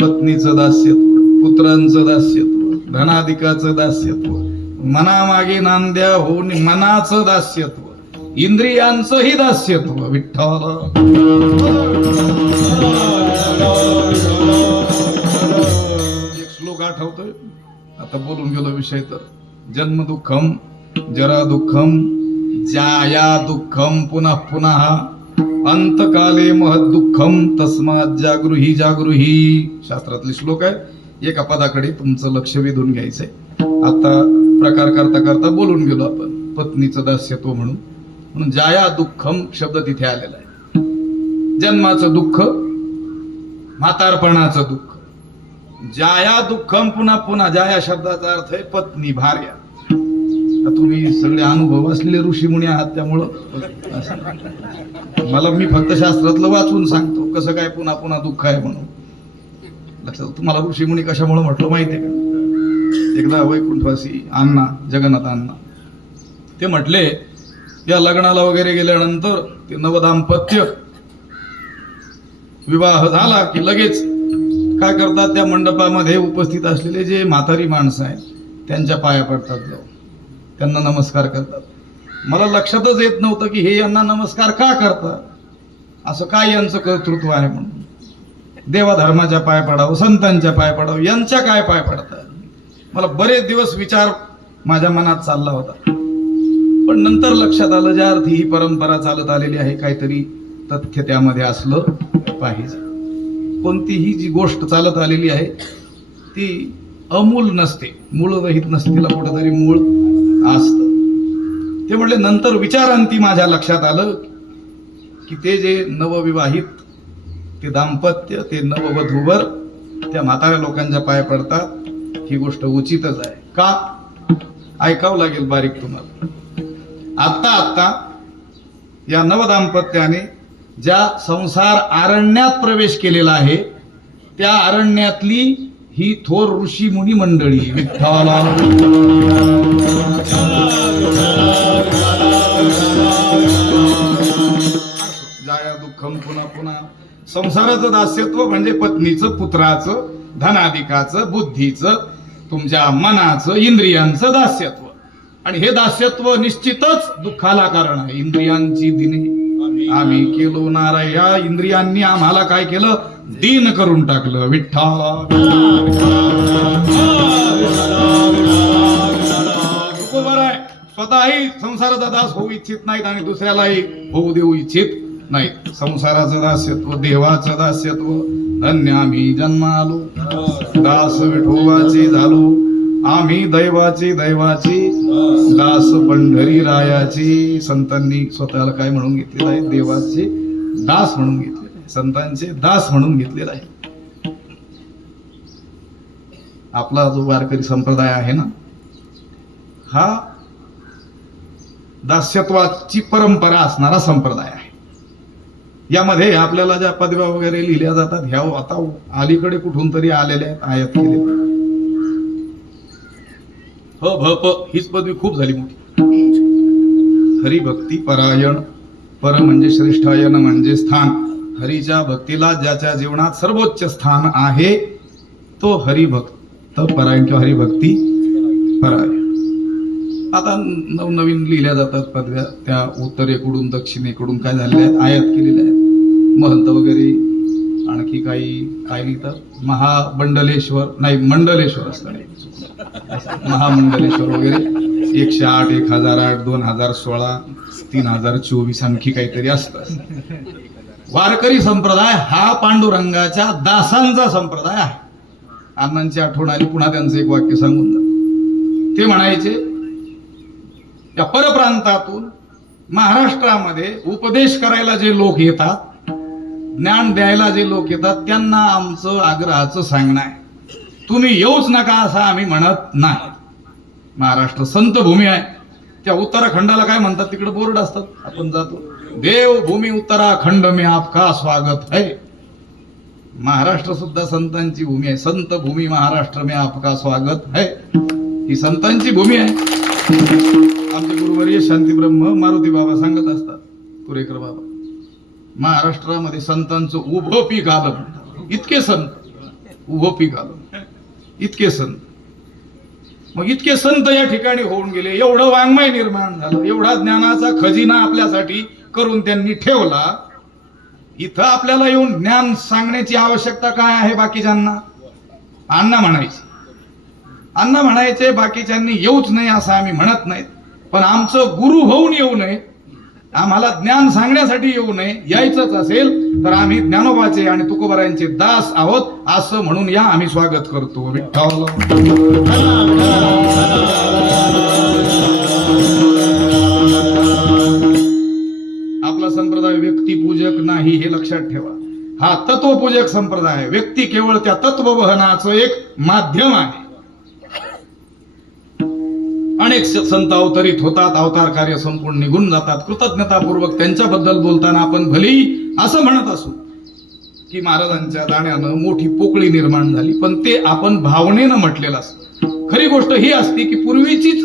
पत्नीचं दास्यत्व, पुत्रांचं दास्यत्व, धनाधिकाचं दास्यत्व, मनामागे नांद्या होऊन मनाचं दास्यत्व, इंद्रियांचंही दास्यत्व. विठ्ठल एक श्लोक आठवतोय, आता बोलून गेलो विषय तर. जन्म दुःखम, जरा दुःखम, जाया दुःखम, पुनः पुनः अंतकाले महद दुःखम, तस्मात जागृही जागृही. शास्त्रातले श्लोक आहे. एका पदाकडे तुमचं लक्ष वेधून घ्यायचंय. आता करता बोलून गेलो आपण पत्नीचं दास्यत्व म्हणून जाया दुःखम शब्द तिथे आलेला आहे. जन्माचं दुःख, म्हातारपणाचं दुःख. जाया दुःखम, पुन्हा पुन्हा जाया शब्दाचा अर्थ आहे पत्नी, भार्या. तुम्ही सगळे अनुभव असलेले ऋषीमुनी आहात, त्यामुळं मला मी फक्त शास्त्रातलं वाचून सांगतो कसं काय पुन्हा पुन्हा दुःख आहे म्हणून. लक्षात. तुम्हाला ऋषीमुनी कशामुळे म्हटलं माहितीये का? एकदा वैकुंठवासी अण्णा, जगन्नाथ अण्णा, ते म्हटले या लग्नाला वगैरे गेल्यानंतर ते नवदाम्पत्य विवाह झाला की लगेच काय करतात, त्या मंडपामध्ये उपस्थित असलेले जे म्हातारी माणसं आहेत त्यांच्या पाया पडतात, जाऊन त्यांना नमस्कार करतात. मला लक्षातच येत नव्हतं की हे यांना नमस्कार का करतात, असं काय यांचं कर्तृत्व आहे म्हणून. देवाधर्माच्या पाय पडावं, संतांच्या पाय पडावं, यांच्या काय पाय पडतात. मला बरेच दिवस विचार माझ्या मनात चालला होता, पण नंतर लक्षात आलं ज्या अर्थी ही परंपरा चालत आलेली आहे काहीतरी तथ्य त्यामध्ये असलं पाहिजे. कोणतीही जी गोष्ट चालत आलेली आहे ती अमूल नसते, मूळरहित नसते, तिला कुठेतरी मूळ असतं. ते म्हणले नंतर विचारांती माझ्या लक्षात आलं की ते जे नवविवाहित, ते दाम्पत्य, ते नववधूवर त्या म्हाताऱ्या लोकांच्या पाय पडतात, ही गोष्ट उचितच आहे का? ऐकावं लागेल बारीक तुम्हाला. आत्ता या नवदाम्पत्याने ज्या संसार अरण्यात प्रवेश केलेला आहे त्या अरण्यातली ही थोर ऋषी मुनी मंडळी. विठ्ठला जाया दुःखम, पुन्हा पुन्हा. संसाराचं दास्यत्व म्हणजे पत्नीचं, पुत्राचं, धनाधिकाचं, बुद्धीचं, तुमच्या मनाचं, इंद्रियांचं दास्यत्व. आणि हे दास्यत्व निश्चितच दुःखाला कारण आहे. इंद्रियांची दिने आम्ही केलो नाराय. या इंद्रियांनी आम्हाला काय केलं? दीन करून टाकलं. विठ्ठला बरोबर आहे. स्वतःही संसाराचा दास होऊ इच्छित नाहीत आणि दुसऱ्यालाही होऊ देऊ इच्छित नाहीत. संसाराचं दास्यत्व, देवाचं दास्यत्व. धन्य आम्ही जन्मालो, दास विठोबाचे झालो. आम्ही दैवाची दास पंढरी रायाची. संतांनी स्वतःला काय म्हणून घेतलेलं आहे? देवाचे दास म्हणून घेतलेलं आहे, संतांचे दास म्हणून घेतलेला आहे. आपला जो वारकरी संप्रदाय आहे ना, हा दास्यत्वाची परंपरा असणारा संप्रदाय आहे. यामध्ये आपल्याला ज्या पदव्या वगैरे लिहिल्या जातात ह्या आता अलीकडे कुठून तरी आलेल्या आहेत, आयात केलेल्या. भ हीच पदवी खूप झाली मोठी. हरिभक्ती परायण, पर म्हणजे श्रेष्ठायन म्हणजे स्थान. हरीच्या भक्तीला ज्याच्या जीवनात सर्वोच्च स्थान आहे तो हरिभक्त परायण किंवा हरिभक्ती परायण. आता नवनवीन लिहिल्या जातात पदव्या, त्या उत्तरेकडून दक्षिणेकडून काय झालेल्या आहेत, आयात केलेल्या आहेत. महंत वगैरे आणखी काही काय लिहितात, महामंडलेश्वर नाही, मंडलेश्वर असतं, महामंडलेश्वर वगैरे 108, 1008, 2016, 3024 आणखी काहीतरी असतं. वारकरी संप्रदाय हा पांडुरंगाच्या दासांचा संप्रदाय आहे. अण्णांची आठवण आली, पुन्हा त्यांचं एक वाक्य सांगून जात. ते म्हणायचे या परप्रांतातून महाराष्ट्रामध्ये उपदेश करायला जे लोक येतात, ज्ञान द्यायला जे लोक येतात, त्यांना आमचं आग्रहाचं सांगणं आहे, तुम्ही येऊच नका असं आम्ही म्हणत नाही. महाराष्ट्र संत भूमी आहे. त्या उत्तराखंडाला काय म्हणतात, तिकडे बोर्ड असतात, आपण जातो, देवभूमी उत्तराखंड में आपका स्वागत है. महाराष्ट्र सुद्धा संतांची भूमी आहे. संत भूमी महाराष्ट्र में आपका स्वागत है. ही संतांची भूमी आहे. आमचे गुरुवर्य शांतीब्रह्म मारुती बाबा सांगत असतात, पुरेकर बाबा, महाराष्ट्रामध्ये संतांचं उभं पीक आलं. इतके संत, उभं पीक आलं, इतके संत. मग इतके संत या ठिकाणी होऊन गेले, एवढं वाङ्मय निर्माण झालं, एवढा ज्ञानाचा खजिना आपल्यासाठी करून त्यांनी ठेवला. इथं आपल्याला येऊन ज्ञान सांगण्याची आवश्यकता काय आहे बाकीच्यांना? अण्णा म्हणायचे बाकीच्यांनी येऊच नाही असं आम्ही म्हणत नाहीत, पण आमचं गुरु होऊन येऊ नये, आम्हाला ज्ञान सांगण्यासाठी येऊ नये. यायचंच असेल तर आम्ही ज्ञानोबाचे आणि तुकोबारायांचे दास आहोत असं म्हणून या आम्ही स्वागत करतो. विठ्ठल तत्वपूजक संप्रदाय आहे. व्यक्ती केवळ त्या तत्ववहनाचं एक माध्यम आहे. अनेक संत अवतरित होतात, अवतार कार्य संपूर्ण निघून जातात. कृतज्ञतापूर्वक त्यांच्याबद्दल बोलताना आपण भलेही असं म्हणत असू की महाराजांच्या दाण्यानं मोठी पोकळी निर्माण झाली, पण ते आपण भावनेनं म्हटलेलं असतं. खरी गोष्ट ही असते की पूर्वीचीच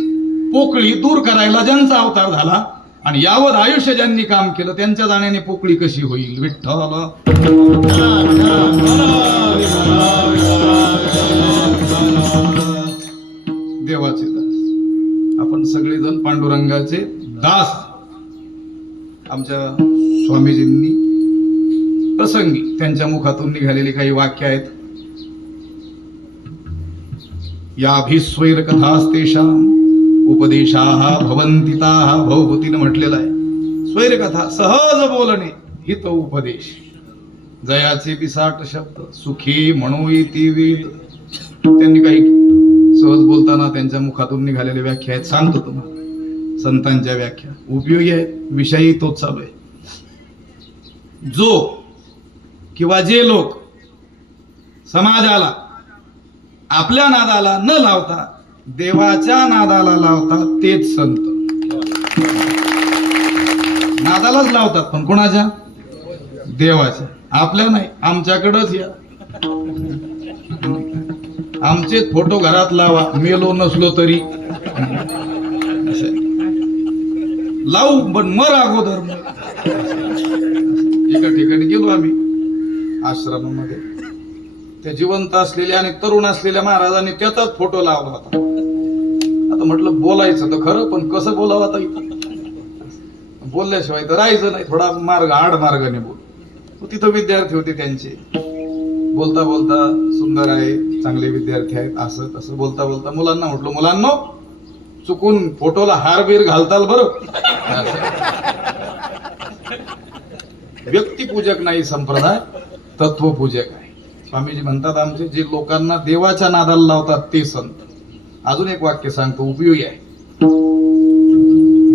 पोकळी दूर करायला ज्यांचा अवतार झाला आणि यावर आयुष्य ज्यांनी काम केलं त्यांच्या जाण्याने पोकळी कशी होईल. विठ्ठल देवाचे दास, आपण सगळेजण पांडुरंगाचे दास. आमच्या स्वामीजींनी प्रसंगी त्यांच्या मुखातून निघालेली काही वाक्य आहेत. याभिस्वैर कथास्तेषाम उपदेशाः भवन्तिताः. भवभूतीनं म्हटलेलं आहे. स्वैर कथा सहज बोलणे हित उपदेश. जयाचे पिसाट शब्द सुखी म्हणोई वेद. त्यांनी काही सहज बोलताना त्यांच्या मुखातून निघालेल्या व्याख्या आहेत, सांगतो तुम्हाला. संतांच्या व्याख्या उपयोगी आहेत, विषयी तोच चालू आहे. जो किंवा जे लोक समाजाला आपल्या नादाला न लावता देवाच्या नादाला लावतात तेच संत. नादालाच लावतात, पण कोणाच्या? देवाच्या. आपल्या नाही, आमच्याकडंच या. आमचे फोटो घरात लावा, मेलो नसलो तरी लावू, पण मर अगोदर. एका ठिकाणी गेलो आम्ही आश्रमामध्ये. त्या जिवंत असलेल्या आणि तरुण असलेल्या महाराजांनी त्याचाच फोटो लावला होता. आता म्हटलं बोलायचं तर खरं, पण कसं बोलावं आता? इथं बोलल्याशिवाय तर राहायचं नाही. थोडा मार्ग आड मार्गाने बोल. तिथं विद्यार्थी होते त्यांचे. बोलता बोलता सुंदर आहे, चांगले विद्यार्थी आहेत, असं तसं बोलता बोलता मुलांना म्हटलं, मुलांना चुकून फोटोला हार बीर घालताल बरं. व्यक्तिपूजक नाही संप्रदाय, तत्वपूजक आहे. स्वामीजी म्हणतात आमचे, जे लोकांना देवाच्या नादाला लावतात ते संत. अजून एक वाक्य सांगतो, उपयोगी आहे.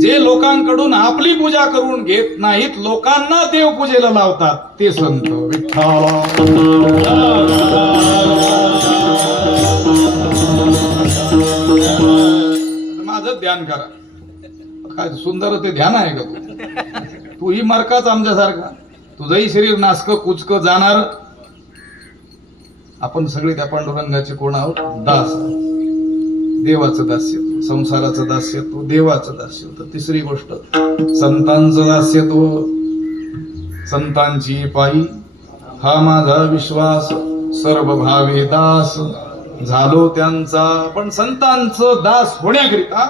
जे लोकांकडून आपली पूजा करून घेत नाहीत, लोकांना देव पूजेला लावतात ते संत. विठ्ठल माझं ध्यान करा. काय सुंदर ते ध्यान आहे का? तू ही मरकाच आमच्यासारखा, तुझंही शरीर नासक कुचक जाणार. आपण सगळे त्या पांडुरंगाचे कोण आहोत? दास. देवाचं दास्यत्व, संसाराचं दास्यत्व, देवाचं दास्यत्व. तिसरी गोष्ट संतांचं दास्यत्व. संतांची पायी हा माझा विश्वास, सर्व भावे दास झालो त्यांचा. पण संतांचं दास होण्याकरिता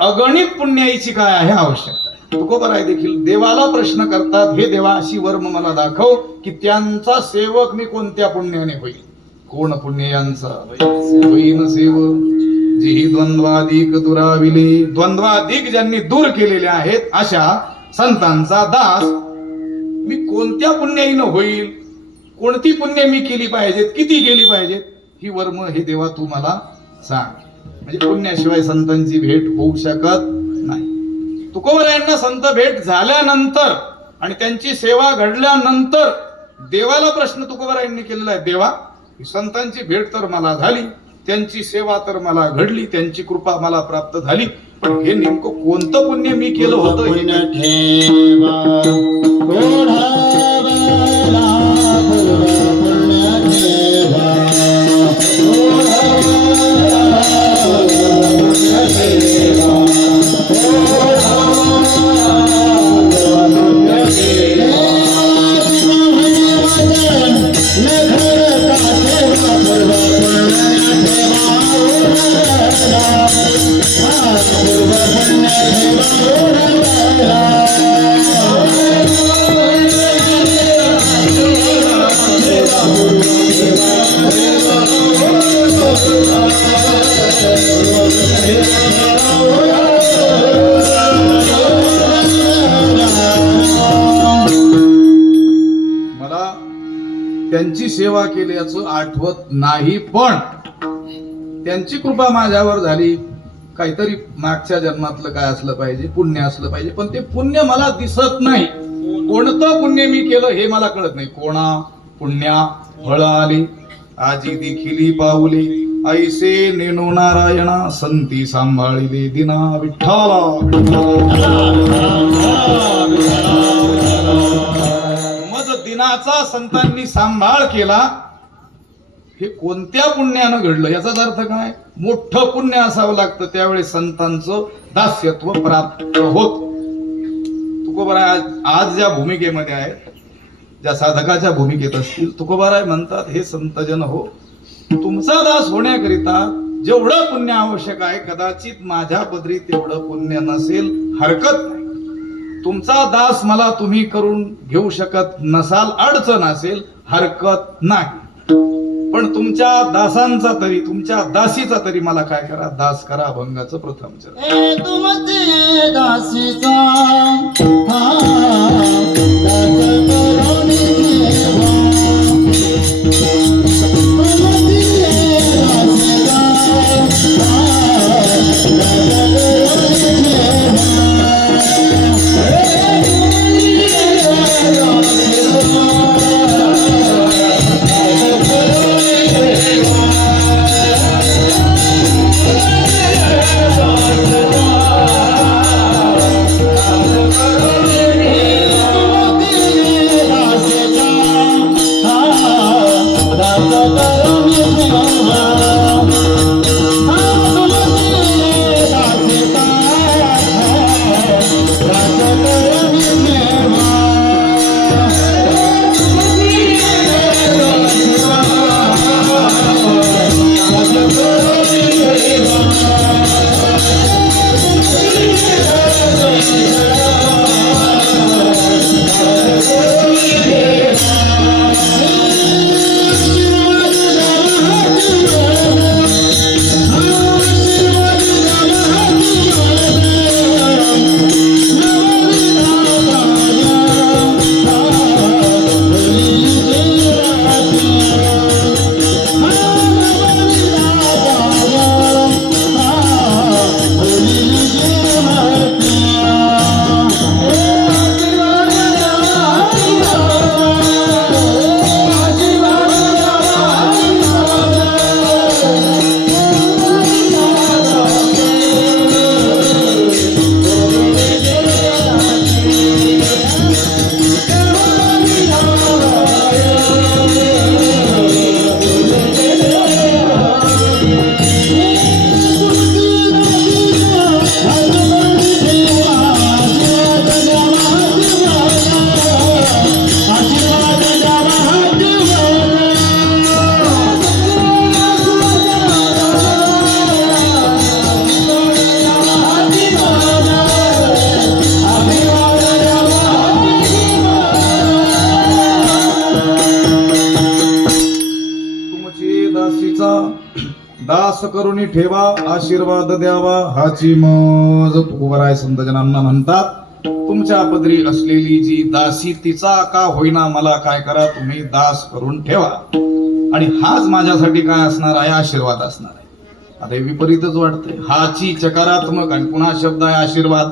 अगणित पुण्याईची काय आहे आवश्यकता. तुकोबाराय देखील देवाला प्रश्न करतात, हे देवा अशी वर्म मला दाखव की त्यांचा सेवक मी कोणत्या पुण्याने होईल. कोण पुण्य यांचा होईन सेवक, जी द्वंद्वाधिक दुराविले. द्वंद्वाधिक ज्यांनी दूर केलेले आहेत अशा संतांचा दास मी कोणत्या पुण्याईनं होईल. कोणती पुण्य मी केली पाहिजेत, किती केली पाहिजेत, ही वर्म हे देवा तू मला सांग. म्हणजे पुण्याशिवाय संतांची भेट होऊ शकत नाही. तुकोबारायांना संत भेट झाल्यानंतर आणि त्यांची सेवा घडल्यानंतर देवाला प्रश्न तुकोबारायांनी केलेला आहे, देवा संतांची भेट तर मला झाली, त्यांची सेवा तर मला घडली, त्यांची कृपा मला प्राप्त झाली, पण हे नेमकं कोणतं पुण्य मी केलं होतं त्यांची सेवा केल्याचं आठवत नाही, पण त्यांची कृपा माझ्यावर झाली. काहीतरी मागच्या जन्मातलं काय असलं पाहिजे, पुण्य असलं पाहिजे, पण ते पुण्य मला दिसत नाही. कोणतं पुण्य मी केलं हे मला कळत नाही. कोणा पुण्या फळ आली आजी देखिली पाऊले, ऐसे नेनो नारायणा संती सांभाळिले दिना विठ्ठला. मज दिनाचा संतांनी सांभाळ केला हे कोणत्या पुण्यानं घडलं याचाच अर्थ काय? मोठं पुण्य असावं लागतं त्यावेळी संतांचं दास्यत्व प्राप्त होत. तुकोबाराय आज ज्या भूमिकेमध्ये आहे, ज्या साधकाच्या भूमिकेत असतील, तुकोबाराय म्हणतात हे संतजन हो, तुमचा दास होण्याकरिता जेवढं पुण्य आवश्यक आहे कदाचित माझ्या पदरी तेवढं पुण्य नसेल, हरकत नाही. तुमचा दास मला तुम्ही करून घेऊ शकत नसाल, अडचण असेल, हरकत नाही. पण तुमच्या दासांचा तरी, तुमच्या दासीचा तरी मला काय करा, दास करा अभंगाचं प्रथम चरण. ए तुमचे दासीचा हा दास करून ठेवा. दास करुणी ठेवा आशीर्वाद द्यावा हाची मज. तुकोबाराय संतजनांना म्हणतात तुमच्या पदरी असलेली जी दासी तिचा का होईना मला काय करा, तुम्ही दास करून ठेवा. आणि हाच माझ्यासाठी काय असणार आहे, आशीर्वाद असणार आहे. आता हे विपरीतच वाटतंय. हाची चकारात्मक आणि पुन्हा शब्द आहे आशीर्वाद.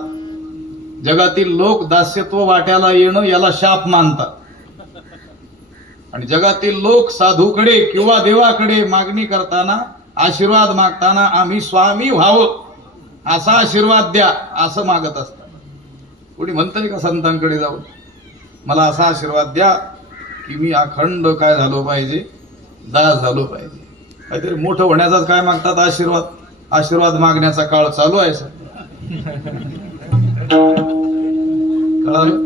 जगातील लोक दास्यत्व वाट्याला येणं याला शाप मानतात आणि जगातील लोक साधूकडे किंवा देवाकडे मागणी करताना, आशीर्वाद मागताना आम्ही स्वामी व्हावं असा आशीर्वाद द्या असं मागत असतात. कोणी म्हणतंय का संतांकडे जाऊन मला असा आशीर्वाद द्या की मी अखंड काय झालो पाहिजे, दास झालो पाहिजे. काहीतरी मोठं होण्याचाच काय मागतात आशीर्वाद. आशीर्वाद मागण्याचा काळ चालू आहे सर. कळालं?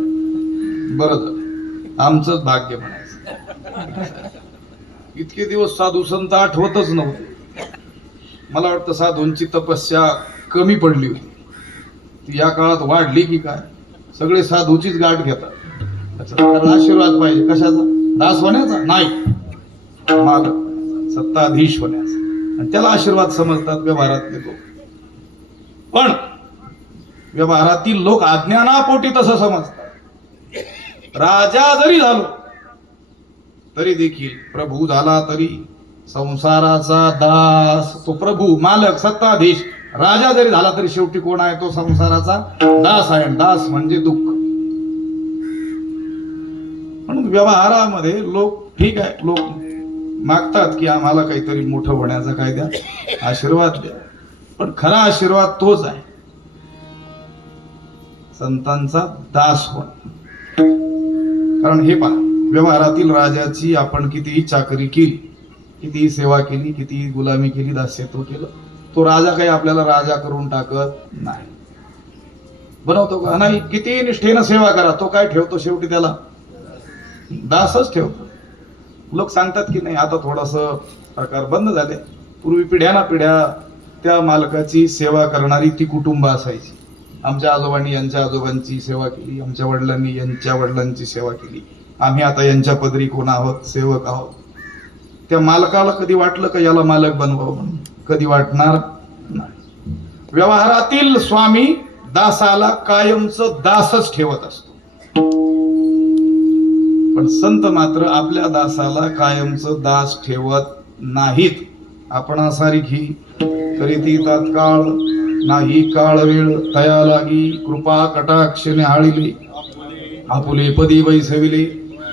बरं झालं, आमचंच भाग्य म्हणायचं. इतके दिवस साधू संत आठवतच नव्हते. मला वाटतं साधूंची तपस्या कमी पडली होती, ती या काळात वाढली की काय. सगळे साधूचीच गाठ घेतात. कारण आशीर्वाद पाहिजे कशाचा, दास होण्याचा नाही, मालक सत्ताधीश होण्याचा, आणि त्याला आशीर्वाद समजतात व्यवहारातले लोक. पण व्यवहारातील लोक अज्ञानापोटी तसं समजतात. राजा जरी झालो तरी देखील, प्रभू झाला तरी संसाराचा दास. तो प्रभू, मालक, सत्ताधीश, राजा जरी झाला तरी शेवटी कोण आहे, तो संसाराचा दास आहे. दास म्हणजे दुःख. व्यवहारामध्ये लोक ठीक आहे, लोक मागतात की आम्हाला काहीतरी मोठं होण्याचा काय द्या, आशीर्वाद द्या, पण खरा आशीर्वाद तोच आहे संतांचा दास होण. कारण हे पहा, व्यवहारातील राजाची आपण कितीही चाकरी केली, कितीही सेवा केली, कितीही गुलामी केली, दास्यत्व केलं, तो राजा काही आपल्याला राजा करून टाकत नाही. बनवतो का नाही? कितीही निष्ठेनं सेवा करा, तो काय ठेवतो शेवटी? त्याला दासच ठेवतो. लोक सांगतात की नाही आता थोडस प्रकार बंद झाले, पूर्वी पिढ्याना पिढ्या त्या मालकाची सेवा करणारी ती कुटुंब असायची. आमच्या आजोबांनी यांच्या आजोबांची सेवा केली, आमच्या वडिलांनी यांच्या वडिलांची सेवा केली, आम्ही आता यांच्या पदरी कोण आहोत? सेवक आहोत. त्या मालकाला कधी वाटलं का याला मालक बनवावं म्हणून? कधी वाटणार नाही. व्यवहारातील स्वामी दासाला कायमच दासच ठेवत असतो, पण संत मात्र आपल्या दासाला कायमच दास ठेवत नाहीत. आपण सारखी करीती तात्काळ नाही काळ वेळ तया लागी कृपा कटाक्षने आळिले आपुले पदी बैसविले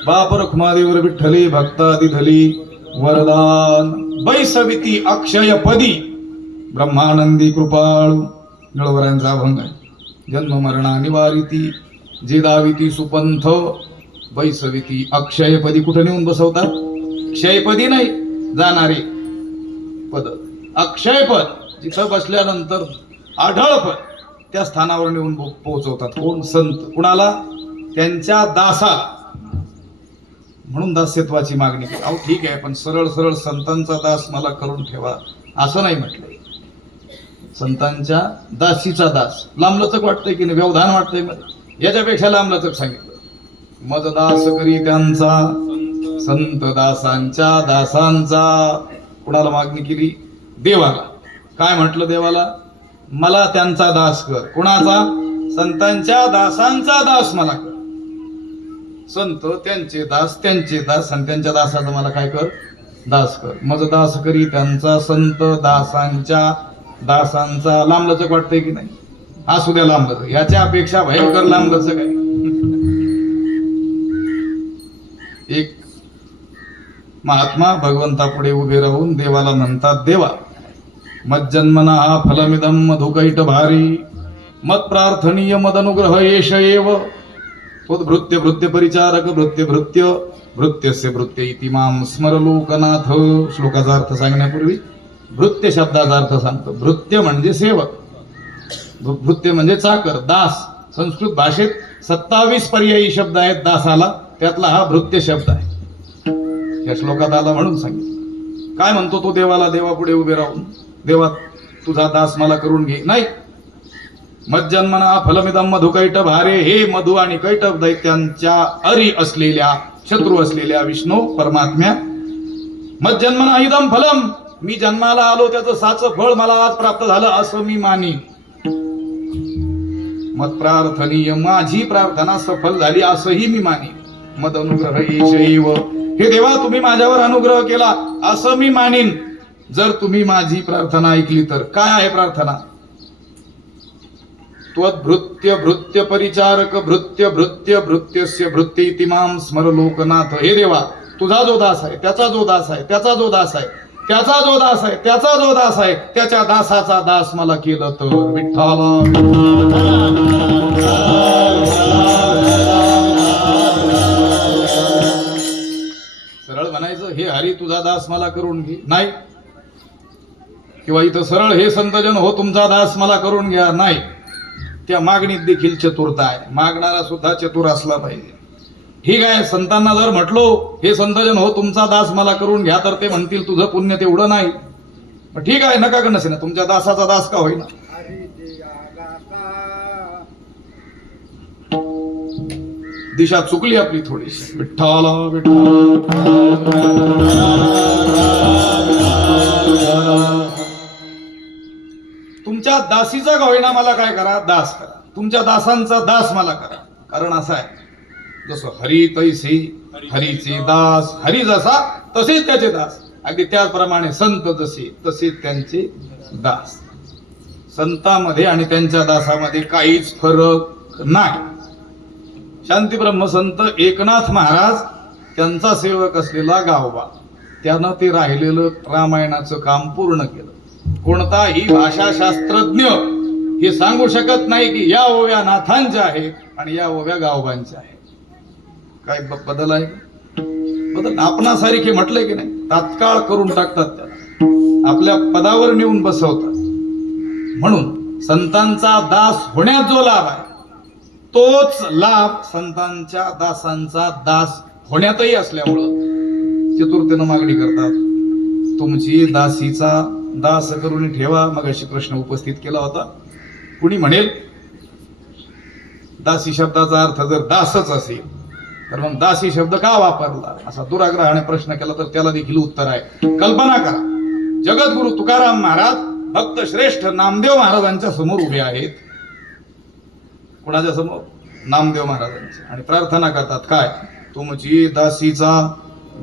बाप रखुमादेवर विठ्ठले भक्तादी धली वरदान बैसविती अक्षय पदी ब्रह्मानंदी कृपाळू. निळवरांचा अभंग आहे. जन्म मरणा निवारिती जे दाविती सुपंथ बैसविती अक्षयपदी. कुठं नेऊन बसवतात? क्षयपदी नाही जाणारे पद, अक्षयपद जिथं बसल्यानंतर आढळ पद त्या स्थानावर नेऊन पोहोचवतात. कोण? संत. कुणाला? त्यांच्या दासाला. म्हणून दास्यत्वाची मागणी. अहो ठीक आहे, पण सरळ सरळ संतांचा दास मला करून ठेवा असं नाही म्हटलंय. संतांच्या दासीचा दास. लांबलचक वाटतंय की नाही? व्यवधान वाटतंय मला. याच्यापेक्षा लांबलचक सांगितलं. मद दास करी त्यांचा संत दासांच्या दासांचा. कुणाला मागणी केली? देवाला. काय म्हटलं देवाला? मला त्यांचा दास कर. कुणाचा? संतांच्या दासांचा दास मला कर. संत त्यांचे दास, त्यांचे दास, आणि त्यांच्या दासाचा मला काय कर? दास कर. मज दास करी त्यांचा संत दासांच्या दासांचा. लांबलचक वाटतंय की नाही? असू द्या लांबलचक. याच्या अपेक्षा भयंकर लांबलचक आहे. एक महात्मा भगवंतापुढे उभे राहून देवाला म्हणतात, देवा मज्जन्मना फलमिदम मधुकैट भारी मत प्रार्थनीय मदनुग्रह येश एव त्वद्भृत्य भृत्य परिचारक भृत्य भृत्य भृत्यस्य भृत्य इति मां स्मर लोकनाथ. श्लोकाचा अर्थ सांगण्यापूर्वी भृत्य शब्दाचा अर्थ सांगतो. भृत्य म्हणजे सेवक, भृत्य म्हणजे चाकर, दास. संस्कृत भाषेत 27 पर्यायी शब्द आहेत दासाला, त्यातला हा भृत्य शब्द आहे. या श्लोकात आला म्हणून सांगितलं. काय म्हणतो तो देवाला? देवापुढे उभे राहून, देवा तुझा दास मला करून घे. नाही. मज्जन्मना फलमिदम मधुकैट भारे. हे मधु आणि कैटभ दैत्यांच्या अरी असलेल्या, शत्रू असलेल्या विष्णू परमात्म्या, मज्जन्मना इदम फलम, मी जन्माला आलो त्याचं साचं फळ मला आज प्राप्त झालं असं मी मानी. मत प्रार्थनीय, माझी प्रार्थना सफल झाली असंही मी मानी. मद अनुग्रह येशैव, हे देवा तुम्ही माझ्यावर अनुग्रह केला असं मी मानीन जर तुम्ही माझी प्रार्थना ऐकली तर. काय आहे प्रार्थना? त्वद्भृत्य भृत्य परिचारक भृत्य भृत्य भृत्यस्य भृत्य इति मां स्मर लोकनाथ. हे देवा तुझा जो दास आहे, त्याचा जो दास आहे, त्याचा जो दास आहे, त्याचा जो दास आहे, त्याचा जो दास आहे, त्याच्या दासाचा दास मला केलं तर. विठ्ठला सरळ म्हणायचं, हे हरी तुझा दास मला करून घे. नाही. किंवा इथं सरळ, हे संतजन हो तुमचा दास मला करून घ्या. नाही. त्या मागणीत देखील चतुरता आहे. मागणारा सुद्धा चतुर असला पाहिजे. ठीक आहे, संतांना जर म्हटलो हे संतजन हो तुमचा दास मला करून घ्या, तर ते म्हणतील तुझं पुण्य तेवढं नाही. पण ठीक आहे, नका का नसे ना, तुमच्या दासाचा दास का होईना. दिशा चुकली आपली थोडीशी. विठ्ठला तुमच्या दासीचा का होईना मला काय करा? दास करा. तुमच्या दासांचा दास मला करा. कारण असं आहे, जसं हरी तैसे हरीचे दास, हरी जसा तसेच त्याचे दास. अगदी त्याचप्रमाणे संत जसे तसेच त्यांचे दास. संतांमध्ये आणि त्यांच्या दासामध्ये काहीच फरक नाही. शांती ब्रह्मसंत एकनाथ महाराज त्यांचा सेवक असलेला गावबा, त्यानं ते राहिलेलं रामायणाचं काम पूर्ण केलं. कोणताही भाषाशास्त्रज्ञ हे सांगू शकत नाही की या ओव्या नाथांच्या आहेत आणि या ओव्या गावबांच्या आहेत. काय बदल आहे? बदल आपणासारखे म्हटलंय की नाही, तात्काळ करून टाकतात, त्याला आपल्या पदावर नेऊन बसवतात. म्हणून संतांचा दास होण्यात जो लाभ आहे तोच लाभ संतांच्या दासांचा दास होण्यातही असल्यामुळं चतुर्थीनं मागणी करतात, तुमची दासीचा दास करून ठेवा. मग अशी प्रश्न उपस्थित केला होता. कुणी म्हणेल दासी शब्दाचा अर्थ जर दासच असेल तर मग दासी शब्द का वापरला, असा दुराग्रहाने प्रश्न केला तर त्याला देखील उत्तर आहे. कल्पना करा, जगद्गुरु तुकाराम महाराज भक्त श्रेष्ठ नामदेव महाराजांच्या समोर उभे आहेत. कोणाच्या समोर? नामदेव महाराजांच्या. आणि प्रार्थना करतात काय? तुमची दासीचा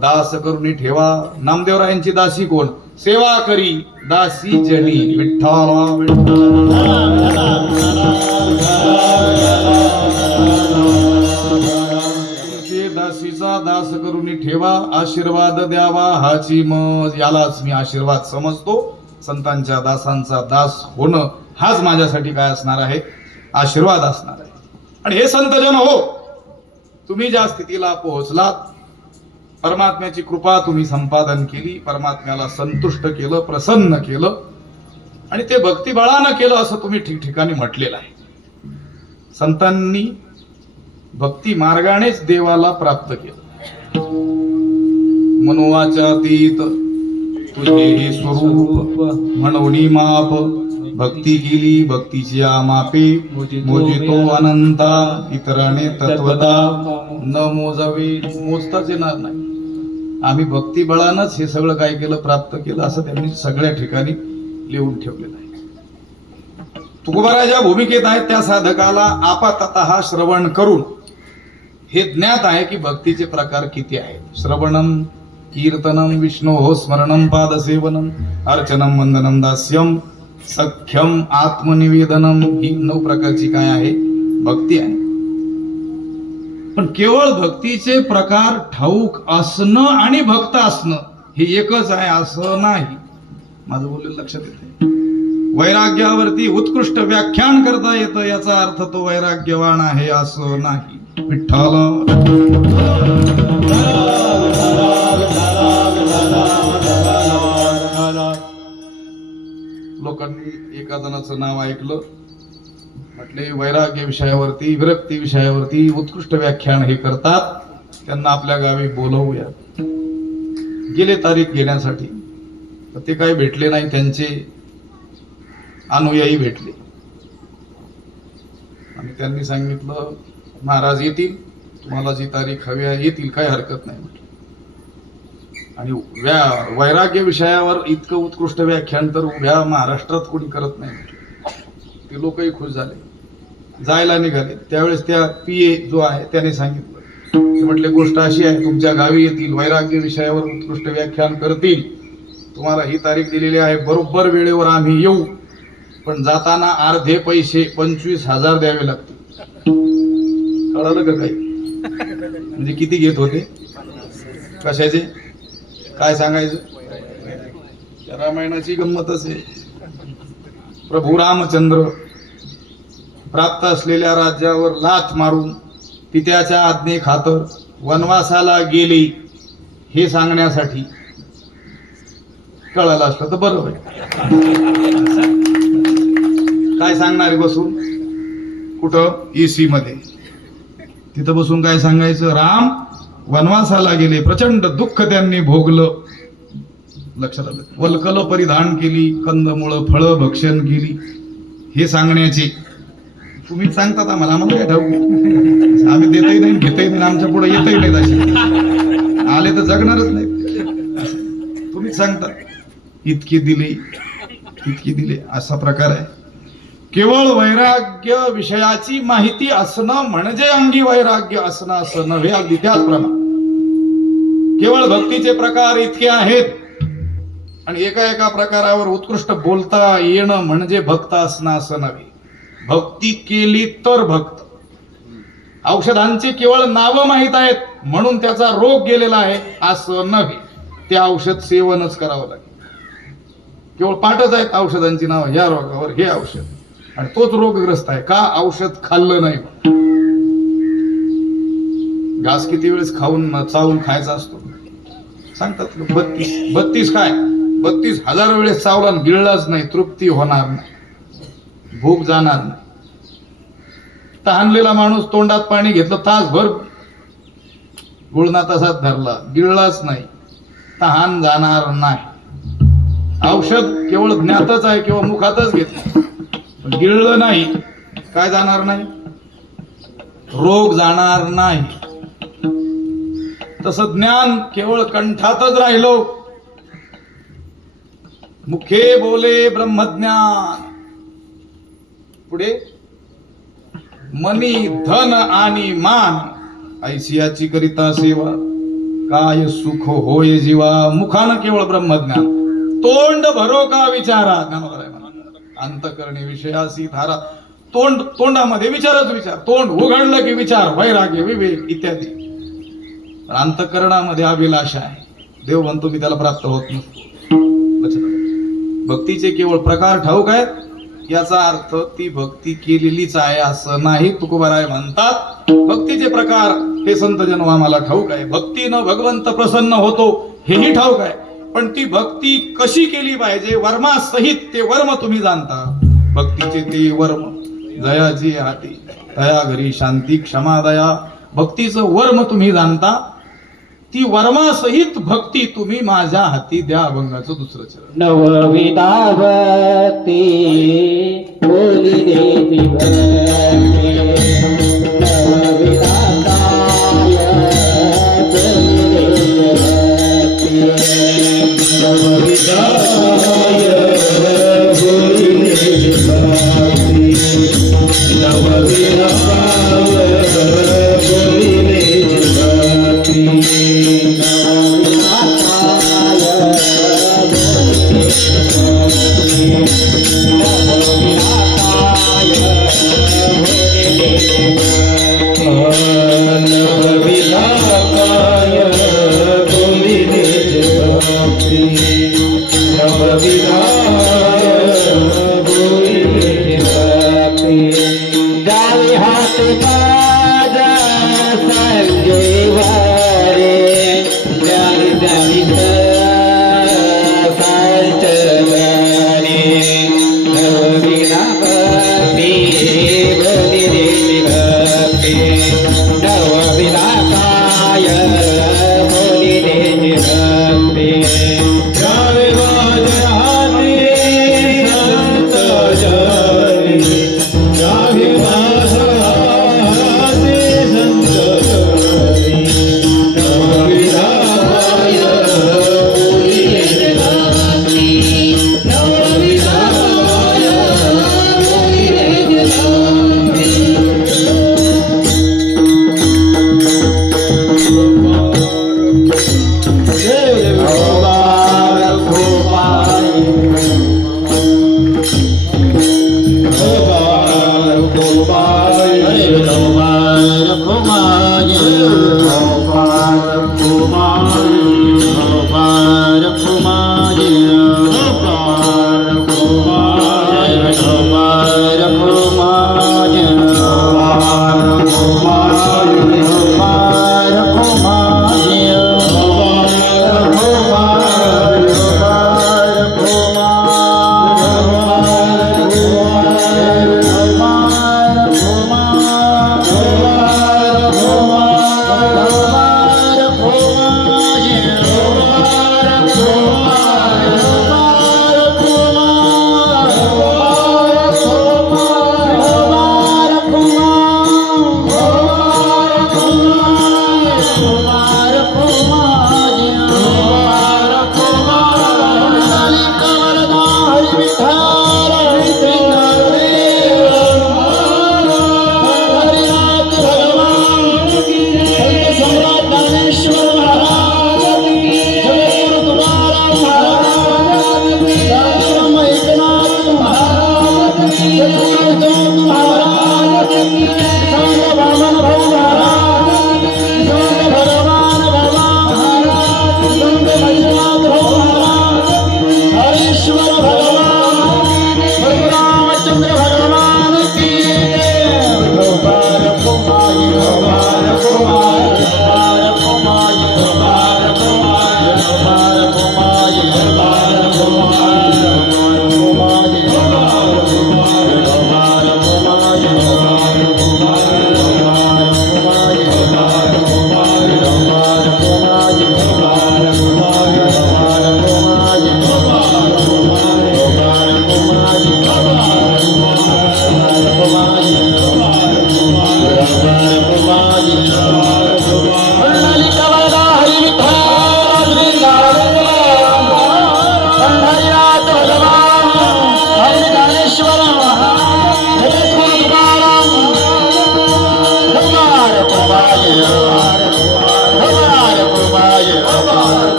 दास करून ठेवा. नामदेवरायांची दासी कोण? सेवा करी दासी जनी विठ्ठला तुमची दासीचा दास करून ठेवा, आशीर्वाद द्यावा हाची मज. यालाच मी आशीर्वाद समजतो. संतांच्या दासांचा दास होणं हाच माझ्यासाठी काय असणार आहे? आशीर्वाद असणार आहे. आणि हे संतजन हो, तुम्ही ज्या स्थितीला पोहोचलात, परमात्म्याची कृपा तुम्ही संपादन केली, परमात्म्याला संतुष्ट केलं, प्रसन्न केलं आणि ते भक्तिबळानं केलं असं तुम्ही ठिकठिकाणी म्हटलेलं आहे. संतांनी भक्ती मार्गानेच देवाला प्राप्त केलं. मनोवाचातीत तुझे हे स्वरूप म्हणून माप, भक्ती केली भक्तीची आमापे, मोजितो अनंता इतराने तत्वता न मोजावे. मोजताच येणार नाही. आम्ही भक्ती बळानच हे सगळं काय केलं, प्राप्त केलं असं त्यांनी सगळ्या ठिकाणी लिहून ठेवलेलं आहे. तुकोबारा ज्या भूमिकेत आहेत त्या साधकाला आपाततः श्रवण करून हे ज्ञात आहे की भक्तीचे प्रकार किती आहेत. श्रवणम, कीर्तनम, विष्णो स्मरणम, पादसेवनम, अर्चनम, वंदनम, दास्यम, सख्यम, आत्मनिवेदनम, ही 9 प्रकारची काय आहे? भक्ती आहे. पण केवळ भक्तीचे प्रकार ठाऊक असणं आणि भक्त असणं हे एकच आहे असं नाही. माझं बोललेलं लक्षात येते. वैराग्यावरती उत्कृष्ट व्याख्यान करता येतं याचा अर्थ तो वैराग्यवान आहे असं नाही. विठ्ठला लोकांनी एका जणाचं नाव ऐकलं, म्हटले वैराग्य विषयावरती, विरक्ती विषयावरती उत्कृष्ट व्याख्यान हे करतात, त्यांना आपल्या गावी बोलवूया. गेले तारीख घेण्यासाठी, तर ते काही भेटले नाही. त्यांचे अनुयायी भेटले आणि त्यांनी सांगितलं महाराज येतील, तुम्हाला जी तारीख हवी आहे येतील, काही हरकत नाही म्हटलं. आणि वैराग्य विषयावर इतकं उत्कृष्ट व्याख्यान तर उभ्या महाराष्ट्रात कोणी करत नाही म्हटलं. ते लोकही खुश झाले, जायला निघाले. त्यावेळेस त्या PA जो आहे त्याने सांगितलं, ते म्हटले गोष्ट अशी आहे, तुमच्या गावी येतील, वैराग्य विषयावर उत्कृष्ट व्याख्यान करतील, तुम्हाला ही तारीख दिलेली आहे, बरोबर वेळेवर आम्ही येऊ, पण जाताना अर्धे पैसे 25,000 द्यावे लागतील. कळालं का काही? म्हणजे किती घेत होते? कशाचे? काय सांगायचं? त्या रामायणाची गंमतच आहे. प्रभू रामचंद्र प्राप्त असलेल्या राज्यावर लाथ मारून पित्याच्या आज्ञे खातर वनवासाला गेले हे सांगण्यासाठी. कळालं असतं तर बरं होईल. काय सांगणारे बसून? कुठं? AC मध्ये. तिथं बसून काय सांगायचं? राम वनवासाला गेले, प्रचंड दुःख त्यांनी भोगलं. लक्षात आलं? वल्कल परिधान केली, कंदमुळं फळं भक्षण केली हे सांगण्याचे. तुम्ही सांगतात आम्हाला, आम्हाला काय ठाऊक? आम्ही देतही नाही, घेतही नाही, आमच्या पुढे येतही नाही. असे आले तर जगणारच नाही. तुम्हीच सांगता इतकी दिली इतकी दिली, असा प्रकार आहे. केवळ वैराग्य विषयाची माहिती असणं म्हणजे अंगी वैराग्य असणं असं नव्हे. अगदी त्याचप्रमाणे केवळ भक्तीचे प्रकार इतके आहेत आणि एका एका प्रकारावर उत्कृष्ट बोलता येणं म्हणजे भक्त असणं असं नव्हे. भक्ती केली तर भक्त. औषधांची केवळ नावं माहीत आहेत म्हणून त्याचा रोग गेलेला आहे असं नव्हे. ते औषध सेवनच करावं लागेल. केवळ पाठच आहेत औषधांची नावं, ह्या रोगावर हे औषध, आणि तोच रोगग्रस्त आहे का? औषध खाल्लं नाही. घास किती वेळेस खाऊन चावून खायचा असतो सांगतात लोक. 32 काय 32,000 वेळेस चावला गिळलाच नाही, तृप्ती होणार नाही, भूक जाणार नाही. तहानलेला माणूस तोंडात पाणी घेतलं, तासभर गुळणा तसाच धरला, गिळलाच नाही, तहान जाणार नाही. औषध केवळ ज्ञातच आहे किंवा मुखातच घेतलं, पण गिळलं नाही, काय जाणार नाही? रोग जाणार नाही. तसं ज्ञान केवळ कंठातच राहिलो, मुखे बोले ब्रह्मज्ञान, पुढे मनी धन आणि मान ऐसियाची करिता सेवा, काय सुख होय जीवा. मुखानं केवळ ब्रह्मज्ञान, तोंड भरो का विचारा, ज्ञानोबराय म्हणा, अंतकरणी विषयासी धारा. तोंडामध्ये विचारच विचार, तोंड उघडलं की विचार, वैराग्य, विवेक इत्यादी. अंतकरणामध्ये अभिलाषा आहे, देव म्हणतो मी त्याला प्राप्त होत नसतो. भक्तीचे केवळ प्रकार ठाऊक आहेत, याचा अर्थ ती भक्ती केलेलीच आहे असं नाही. तुकोबाराय म्हणतात भक्तीचे प्रकार हे संतजन आम्हाला ठाऊक आहे, भक्तीनं भगवंत प्रसन्न होतो हेही ठाऊक आहे, पण ती भक्ती कशी केली पाहिजे वर्मासहित ते वर्म तुम्ही जाणता. भक्तीचे ते वर्म जयाची हाती दया घरी शांती क्षमा दया, भक्तीचं वर्म तुम्ही जाणता. ती वर्मासहित भक्ती तुम्ही माझ्या हाती द्या. अभंगाचं दुसरं चरण. नवविधा भक्ती बोलिलेची भक्ती, नवविधा काय बोलिलेची भक्ती, नवविधा काय बोलिलेची भक्ती, नवविधा बोलिलेची भक्ती.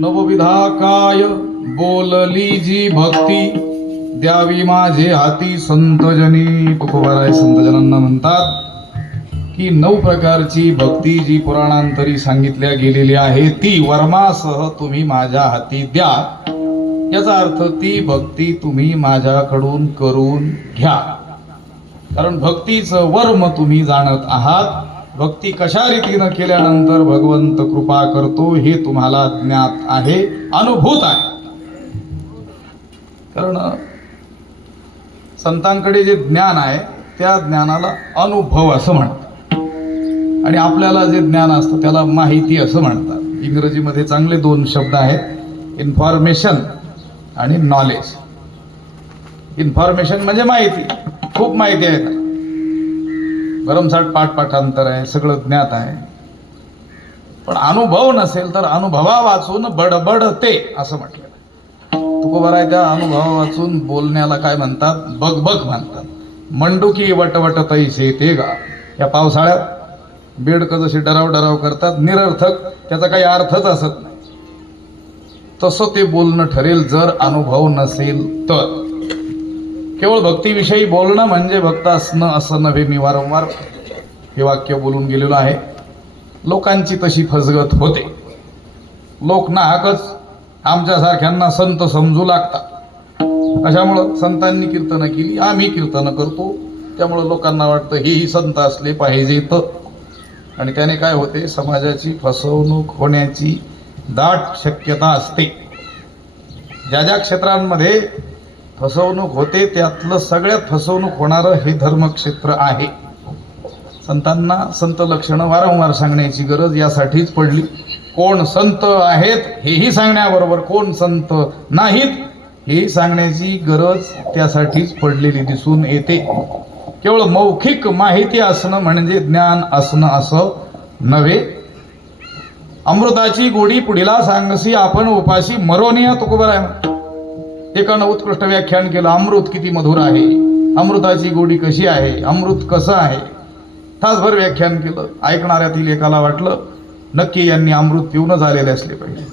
नवविधा काय बोलली जी भक्ती द्यावी माझे हाती संतजनी. तुकोबाराय संतजनांना म्हणतात की 9 प्रकारची भक्ती जी पुराणांतरी सांगितल्या गेलेली आहे ती वर्मासह तुम्ही माझ्या हाती द्या. याचा अर्थ ती भक्ती तुम्ही माझ्याकडून करून घ्या. कारण भक्तीचं वर्म तुम्ही जाणत आहात. भक्ती कशा रीतीनं केल्यानंतर भगवंत कृपा करतो हे तुम्हाला ज्ञात आहे, अनुभूत आहे. कारण संतांकडे जे ज्ञान आहे त्या ज्ञानाला अनुभव असं म्हणतात आणि आपल्याला जे ज्ञान असतं त्याला माहिती असं म्हणतात. इंग्रजीमध्ये चांगले 2 शब्द आहेत, इन्फॉर्मेशन आणि नॉलेज. इन्फॉर्मेशन म्हणजे माहिती, खूप माहिती आहे, भरमसाठ पाठांतर आहे, सगळं ज्ञात आहे. पण अनुभव नसेल तर अनुभवा वाचून बडबडते असं म्हटलं. तुकोबाराय त्या अनुभवा वाचून बोलण्याला काय म्हणतात? बगबग म्हणतात. मंडुकी वटवट तैसे ते गा. या पावसाळ्यात बेडकं जशी डराव करतात, निरर्थक, त्याचा काही अर्थच असत नाही. तसं ते बोलणं ठरेल जर अनुभव नसेल तर. केवळ भक्तीविषयी बोलणं म्हणजे भक्त असणं असं नव्हे. मी वारंवार हे वाक्य बोलून गेलेलो आहे. लोकांची तशी फसगत होते. लोक नाहकच आमच्यासारख्यांना संत समजू लागतात. अशामुळं संतांनी कीर्तनं केली, आम्ही कीर्तनं करतो, त्यामुळं लोकांना वाटतं हेही संत असले पाहिजेत. आणि त्याने काय होते? समाजाची फसवणूक होण्याची दाट शक्यता असते. ज्या ज्या क्षेत्रांमध्ये फसवणूक होते त्यातलं सगळ्यात फसवणूक होणारं हे धर्मक्षेत्र आहे. संतांना संत लक्षणं वारंवार सांगण्याची गरज यासाठीच पडली. कोण संत आहेत हेही सांगण्याबरोबर कोण संत नाहीत हेही सांगण्याची गरज त्यासाठीच पडलेली दिसून येते. केवळ मौखिक माहिती असणं म्हणजे ज्ञान असणं असं नव्हे. अमृताची गोडी पुढीला सांगसी आपण उपाशी मरोनिया. तुकोबाराय एकानं उत्कृष्ट व्याख्यान केलं, अमृत किती मधुर आहे, अमृताची गोडी कशी आहे, अमृत कसं आहे. तासभर व्याख्यान केलं. ऐकणाऱ्यातील एकाला वाटलं नक्की यांनी अमृत पिऊनच आलेले असले पाहिजे.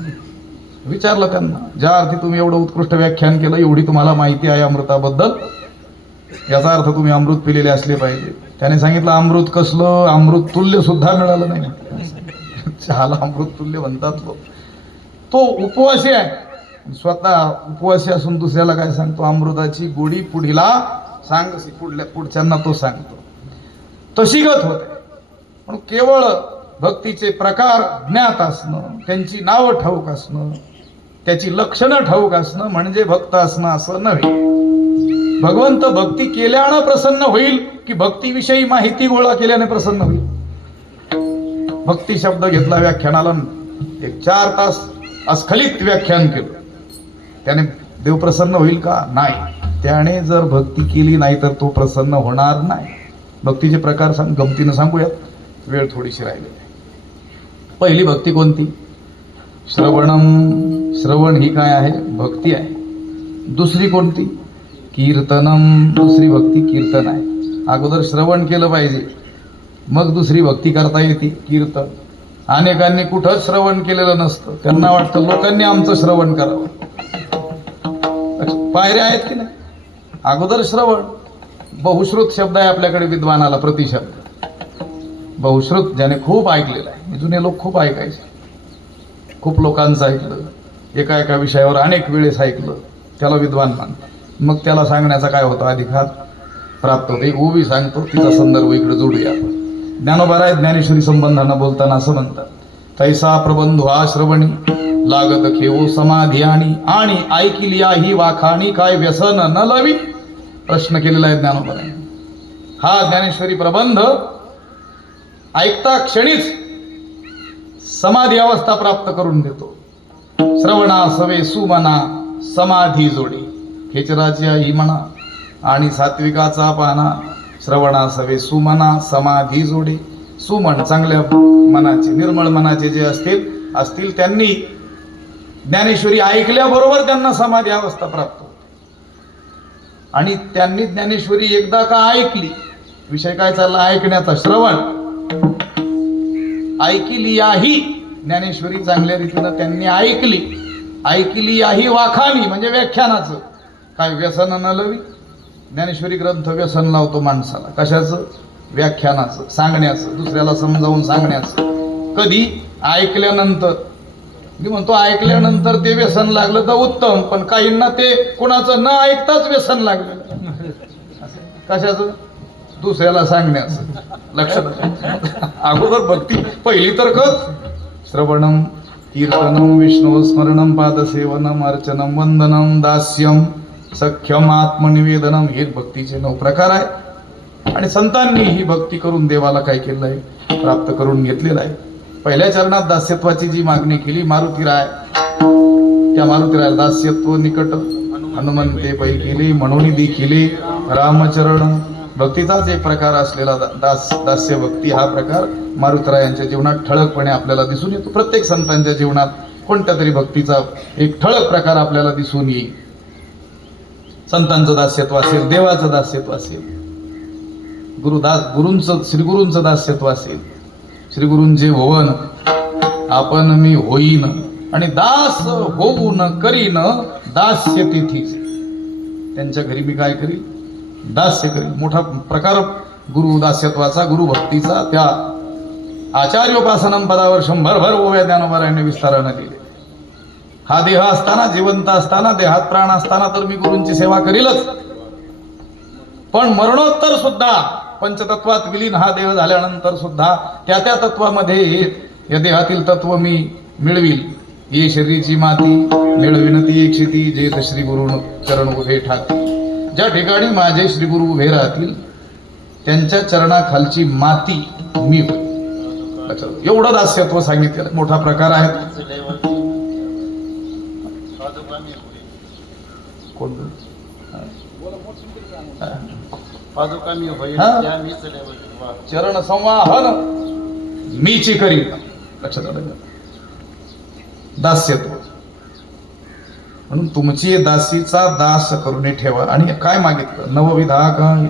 विचारलं त्यांना, ज्या अर्थी तुम्ही एवढं उत्कृष्ट व्याख्यान केलं, एवढी तुम्हाला माहिती आहे अमृताबद्दल, याचा अर्थ तुम्ही अमृत पिलेले असले पाहिजे. त्याने सांगितलं अमृत कसलं, अमृत तुल्य सुद्धा मिळालं नाही. चहाला अमृत तुल्य म्हणतात लोक. तो उपवासी आहे, स्वतः उपवासी असून दुसऱ्याला काय सांगतो? अमृताची गोडी पुढीला सांग, पुढच्यांना तो सांगतो. तशी गत होते. पण केवळ भक्तीचे प्रकार ज्ञात असणं, त्यांची नावं ठाऊक असणं, त्याची लक्षणं ठाऊक असणं म्हणजे भक्त असणं असं नव्हे. भगवंत भक्ती केल्यानं प्रसन्न होईल की भक्तीविषयी माहिती गोळा केल्याने प्रसन्न होईल? भक्ती शब्द घेतला व्याख्यानाला, 4 तास अस्खलित व्याख्यान केलं, त्याने देव प्रसन्न होईल का? नाही. त्याने जर भक्ती केली नाही तर तो प्रसन्न होणार नाही. भक्तीचे प्रकार गमतीनं सांगूयात, वेळ थोडीशी राहिली. पहिली भक्ती कोणती? श्रवणम. श्रवण ही काय आहे? भक्ती आहे. दुसरी कोणती? कीर्तनम. दुसरी भक्ती कीर्तन आहे. अगोदर श्रवण केलं पाहिजे, मग दुसरी भक्ती करता येते, कीर्तन. अनेकांनी कुठंच श्रवण केलेलं नसतं. त्यांना वाटतं लोकांनी आमचं श्रवण करावं. पायऱ्या आहेत की नाही? अगोदर श्रवण. बहुश्रुत शब्द आहे आपल्याकडे विद्वानाला, प्रतिशब्द. बहुश्रुत ज्याने खूप ऐकलेलं आहे. जुने लोक खूप ऐकायचे, खूप लोकांचं ऐकलं, एका एका विषयावर अनेक वेळेस ऐकलं, त्याला विद्वान मानतात. मग त्याला सांगण्याचा काय होता? अधिकार प्राप्त होते. एक उभी सांगतो, तिचा संदर्भ इकडे जोडूया आपण. ज्ञानोबाराय ज्ञानेश्वरी संबंधांना बोलताना असं म्हणतात, तैसा प्रबंधु हा श्रवणी लागत खेवो समाधी आणि ऐकिलिया ही वाखाणी काय व्यसन न लवी. प्रश्न केलेला आहे ज्ञानोबाराय. हा ज्ञानेश्वरी प्रबंध ऐकता क्षणीच समाधी अवस्था प्राप्त करून देतो. श्रवणा सवे सुमना समाधी जोडी, खेचराची आई म्हणा आणि सात्विकाचा पाना. श्रवणा सवे सुमना समाधी जोडी. सुमन चांगल्या मनाचे, निर्मळ मनाचे जे असतील त्यांनी ज्ञानेश्वरी ऐकल्याबरोबर त्यांना समाधी अवस्था प्राप्त होते. आणि त्यांनी ज्ञानेश्वरी एकदा का ऐकली, विषय काय चालला ऐकण्याचा, श्रवण, ऐकली याही ज्ञानेश्वरी चांगल्या रीतीनं त्यांनी ऐकली याही वाखानी म्हणजे व्याख्यानाचं. काय व्यसन न लवी, ज्ञानेश्वरी ग्रंथ व्यसन लावतो माणसाला. कशाचं? व्याख्यानाचं, सांगण्याचं, दुसऱ्याला समजावून सांगण्याचं. कधी? ऐकल्यानंतर. मी म्हणतो ऐकल्यानंतर ते व्यसन लागलं तर उत्तम, पण काहींना ते कोणाचं न ऐकताच व्यसन लागलं. कशाचं? दुसऱ्याला सांगण्याचं. लक्षात अगोदर भक्ती पहिली तर कर. श्रवणम कीर्तनम विष्णू स्मरणम पादसेवनम अर्चनम वंदनम दास्यम सख्यम आत्मनिवेदनम, हे भक्तीचे 9 प्रकार आहेत. आणि संतांनी ही भक्ती करून देवाला काय केलं आहे? प्राप्त करून घेतलेलं आहे. पहिल्या चरणात दास्यत्वाची जी मागणी केली मारुतीराय, त्या मारुतीराय दास्यत्व निकट हनुमंते पै केले म्हणून देखिले रामचरण. भक्तीचाच एक प्रकार असलेला दास्य भक्ती हा प्रकार मारुतीरायांच्या जीवनात ठळकपणे आपल्याला दिसून येतो. प्रत्येक संतांच्या जीवनात कोणत्या तरी भक्तीचा एक ठळक प्रकार आपल्याला दिसून येईल. संतांचं दास्यत्व असेल, देवाचं दास्यत्व असेल, श्रीगुरूंचं दास्यत्व असेल. श्रीगुरूंचे होवन आपण मी होईन आणि दास होऊन करीन दास्य तिथीच. त्यांच्या घरी मी काय करीन? दास्य करीन. मोठा प्रकार गुरु दास्यत्वाचा, गुरु भक्तीचा. त्या आचार्योपासनम पदावर 100 ओव्या ज्ञानोबारायांनी विस्तारानं दिले. हा देह असताना, जिवंत असताना, देहात प्राण असताना तर मी गुरूंची सेवा करीलच, पण मरणोत्तर सुद्धा पंचतत्वात विलीन हा देह झाल्यानंतर सुद्धा त्या तत्वामध्ये या देहातील तत्व मी मिळविल. ये शरीरची माती मिळविन ती एकशिती, जे श्री गुरु चरण उभे ठाती. ज्या ठिकाणी माझे श्री गुरु उभे राहतील त्यांच्या चरणाखालची माती मी होईल. एवढं दास्यत्व सांगितलेलं. मोठा प्रकार आहे. चरण संवाहन मीची करी. लक्षात आलं? दास्यत्व म्हणून तुमची दासीचा दास करून ठेवा. आणि काय मागितलं? नवविधा काय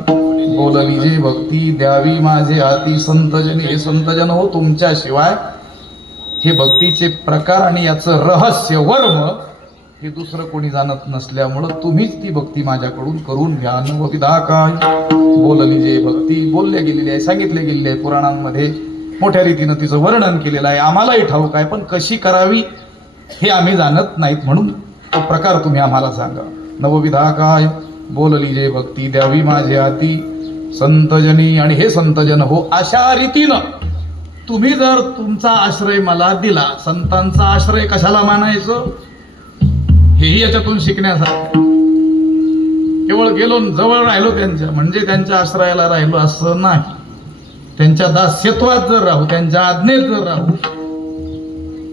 बोलली जे भक्ती द्यावी माझे हाती संतजन. हे संतजन हो तुमच्याशिवाय हे भक्तीचे प्रकार आणि याचं रहस्य वर्म हे दुसरं कोणी जाणत नसल्यामुळं तुम्हीच ती भक्ती माझ्याकडून करून घ्या. नवविधा काय बोलली जे भक्ती बोलले गेलेली आहे, सांगितले गेलेली आहे पुराणांमध्ये. मोठ्या रीतीनं तिचं वर्णन केलेलं आहे. आम्हालाही ठाऊक आहे, पण कशी करावी हे आम्ही जाणत नाहीत, म्हणून तो प्रकार तुम्ही आम्हाला सांगा. नवविधा काय बोलली जे भक्ती द्यावी माझे हाती संतजनी. आणि हे संतजन हो, अशा रीतीनं तुम्ही जर तुमचा आश्रय मला दिला. संतांचा आश्रय कशाला मानायचं हेही याच्यातून शिकण्यासारखं. केवळ गेलो जवळ राहिलो त्यांच्या म्हणजे त्यांच्या आश्रयाला राहिलो असं नाही. त्यांच्या दास्यत्वात जर राहू, त्यांच्या आज्ञेत जर राहू,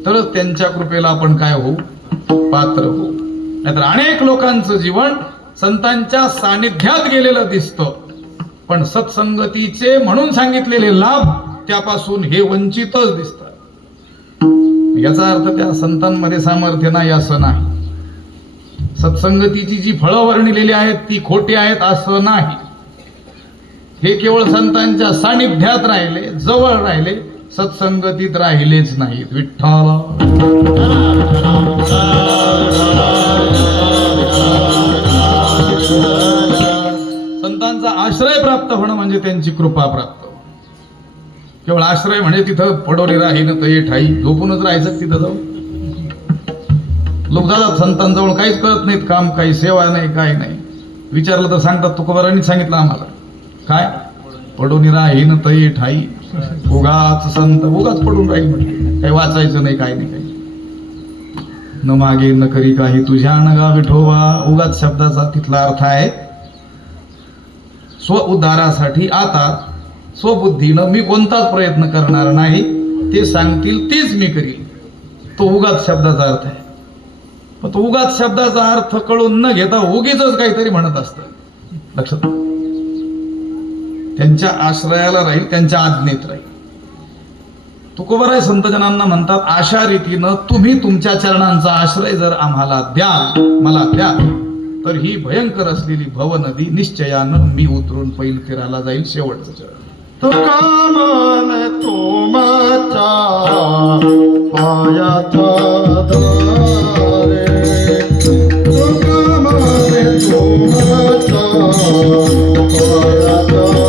तरच त्यांच्या कृपेला आपण काय होऊ? पात्र होऊ. नाहीतर अनेक लोकांचं जीवन संतांच्या सानिध्यात गेलेलं दिसतं, पण सत्संगतीचे म्हणून सांगितलेले लाभ त्यापासून हे वंचितच दिसतात. याचा अर्थ त्या संतांमध्ये सामर्थ्य नाही असं नाही. सत्संगतीची जी फळं वर्णिलेली आहेत ती खोटी आहेत असं नाही. हे केवळ संतांच्या सानिध्यात राहिले, जवळ राहिले, सत्संगतीत राहिलेच नाहीत. विठ्ठल संतांचा आश्रय प्राप्त होणं म्हणजे त्यांची कृपा प्राप्त होणं. केवळ आश्रय म्हणजे तिथं पडोली राहीन तर ये ठाई झोपूनच राहायचं तिथं जाऊन. लोक जातात संतांजवळ, काहीच करत नाहीत काम, काही सेवा नाही, काही नाही. विचारलं तर सांगतात तुकोबारांनी सांगितलं आम्हाला काय? पडून राहीन तर ये ठाई. उगाच संत उगाच पडून राहील म्हणजे काही वाचायचं नाही, काही नाही, काही न मागे न करी काही तुझ्या नगा विठोबा. उगाच शब्दाचा तिथला अर्थ आहे स्व उद्धारासाठी आता स्वबुद्धीनं मी कोणताच प्रयत्न करणार नाही, ते सांगतील तेच मी करील. तो उगाच शब्दाचा अर्थ आहे. पण तो उगाच शब्दाचा अर्थ कळून न घेता उगीच काहीतरी म्हणत असतं. लक्षात, त्यांच्या आश्रयाला राहील, त्यांच्या आज्ञेत राहील. तुकोबाराय संतजनांना म्हणतात, अशा रीतीनं तुम्ही तुमच्या चरणांचा आश्रय जर आम्हाला द्याल, मला द्या, तर ही भयंकर असलेली भवनदी निश्चयानं मी उतरून पैल फिरायला जाईल. शेवटचं चरण. तुका मन तुमचा पायाचा दारे, तुका मन तुमचा पायाचा दारे.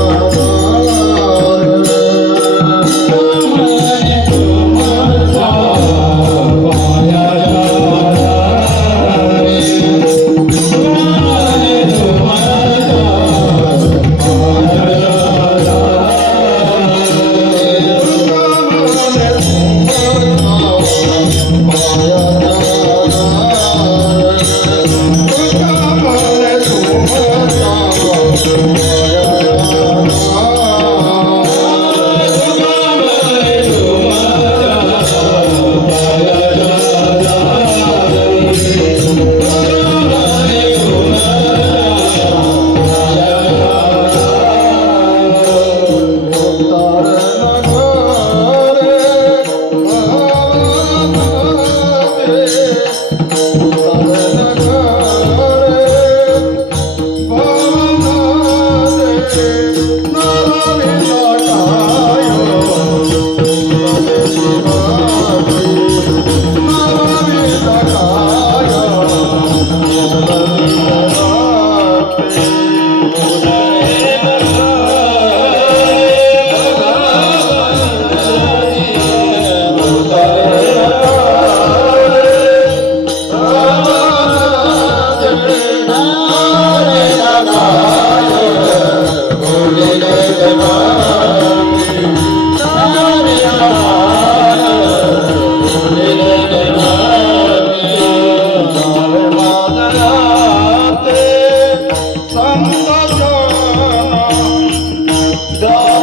जय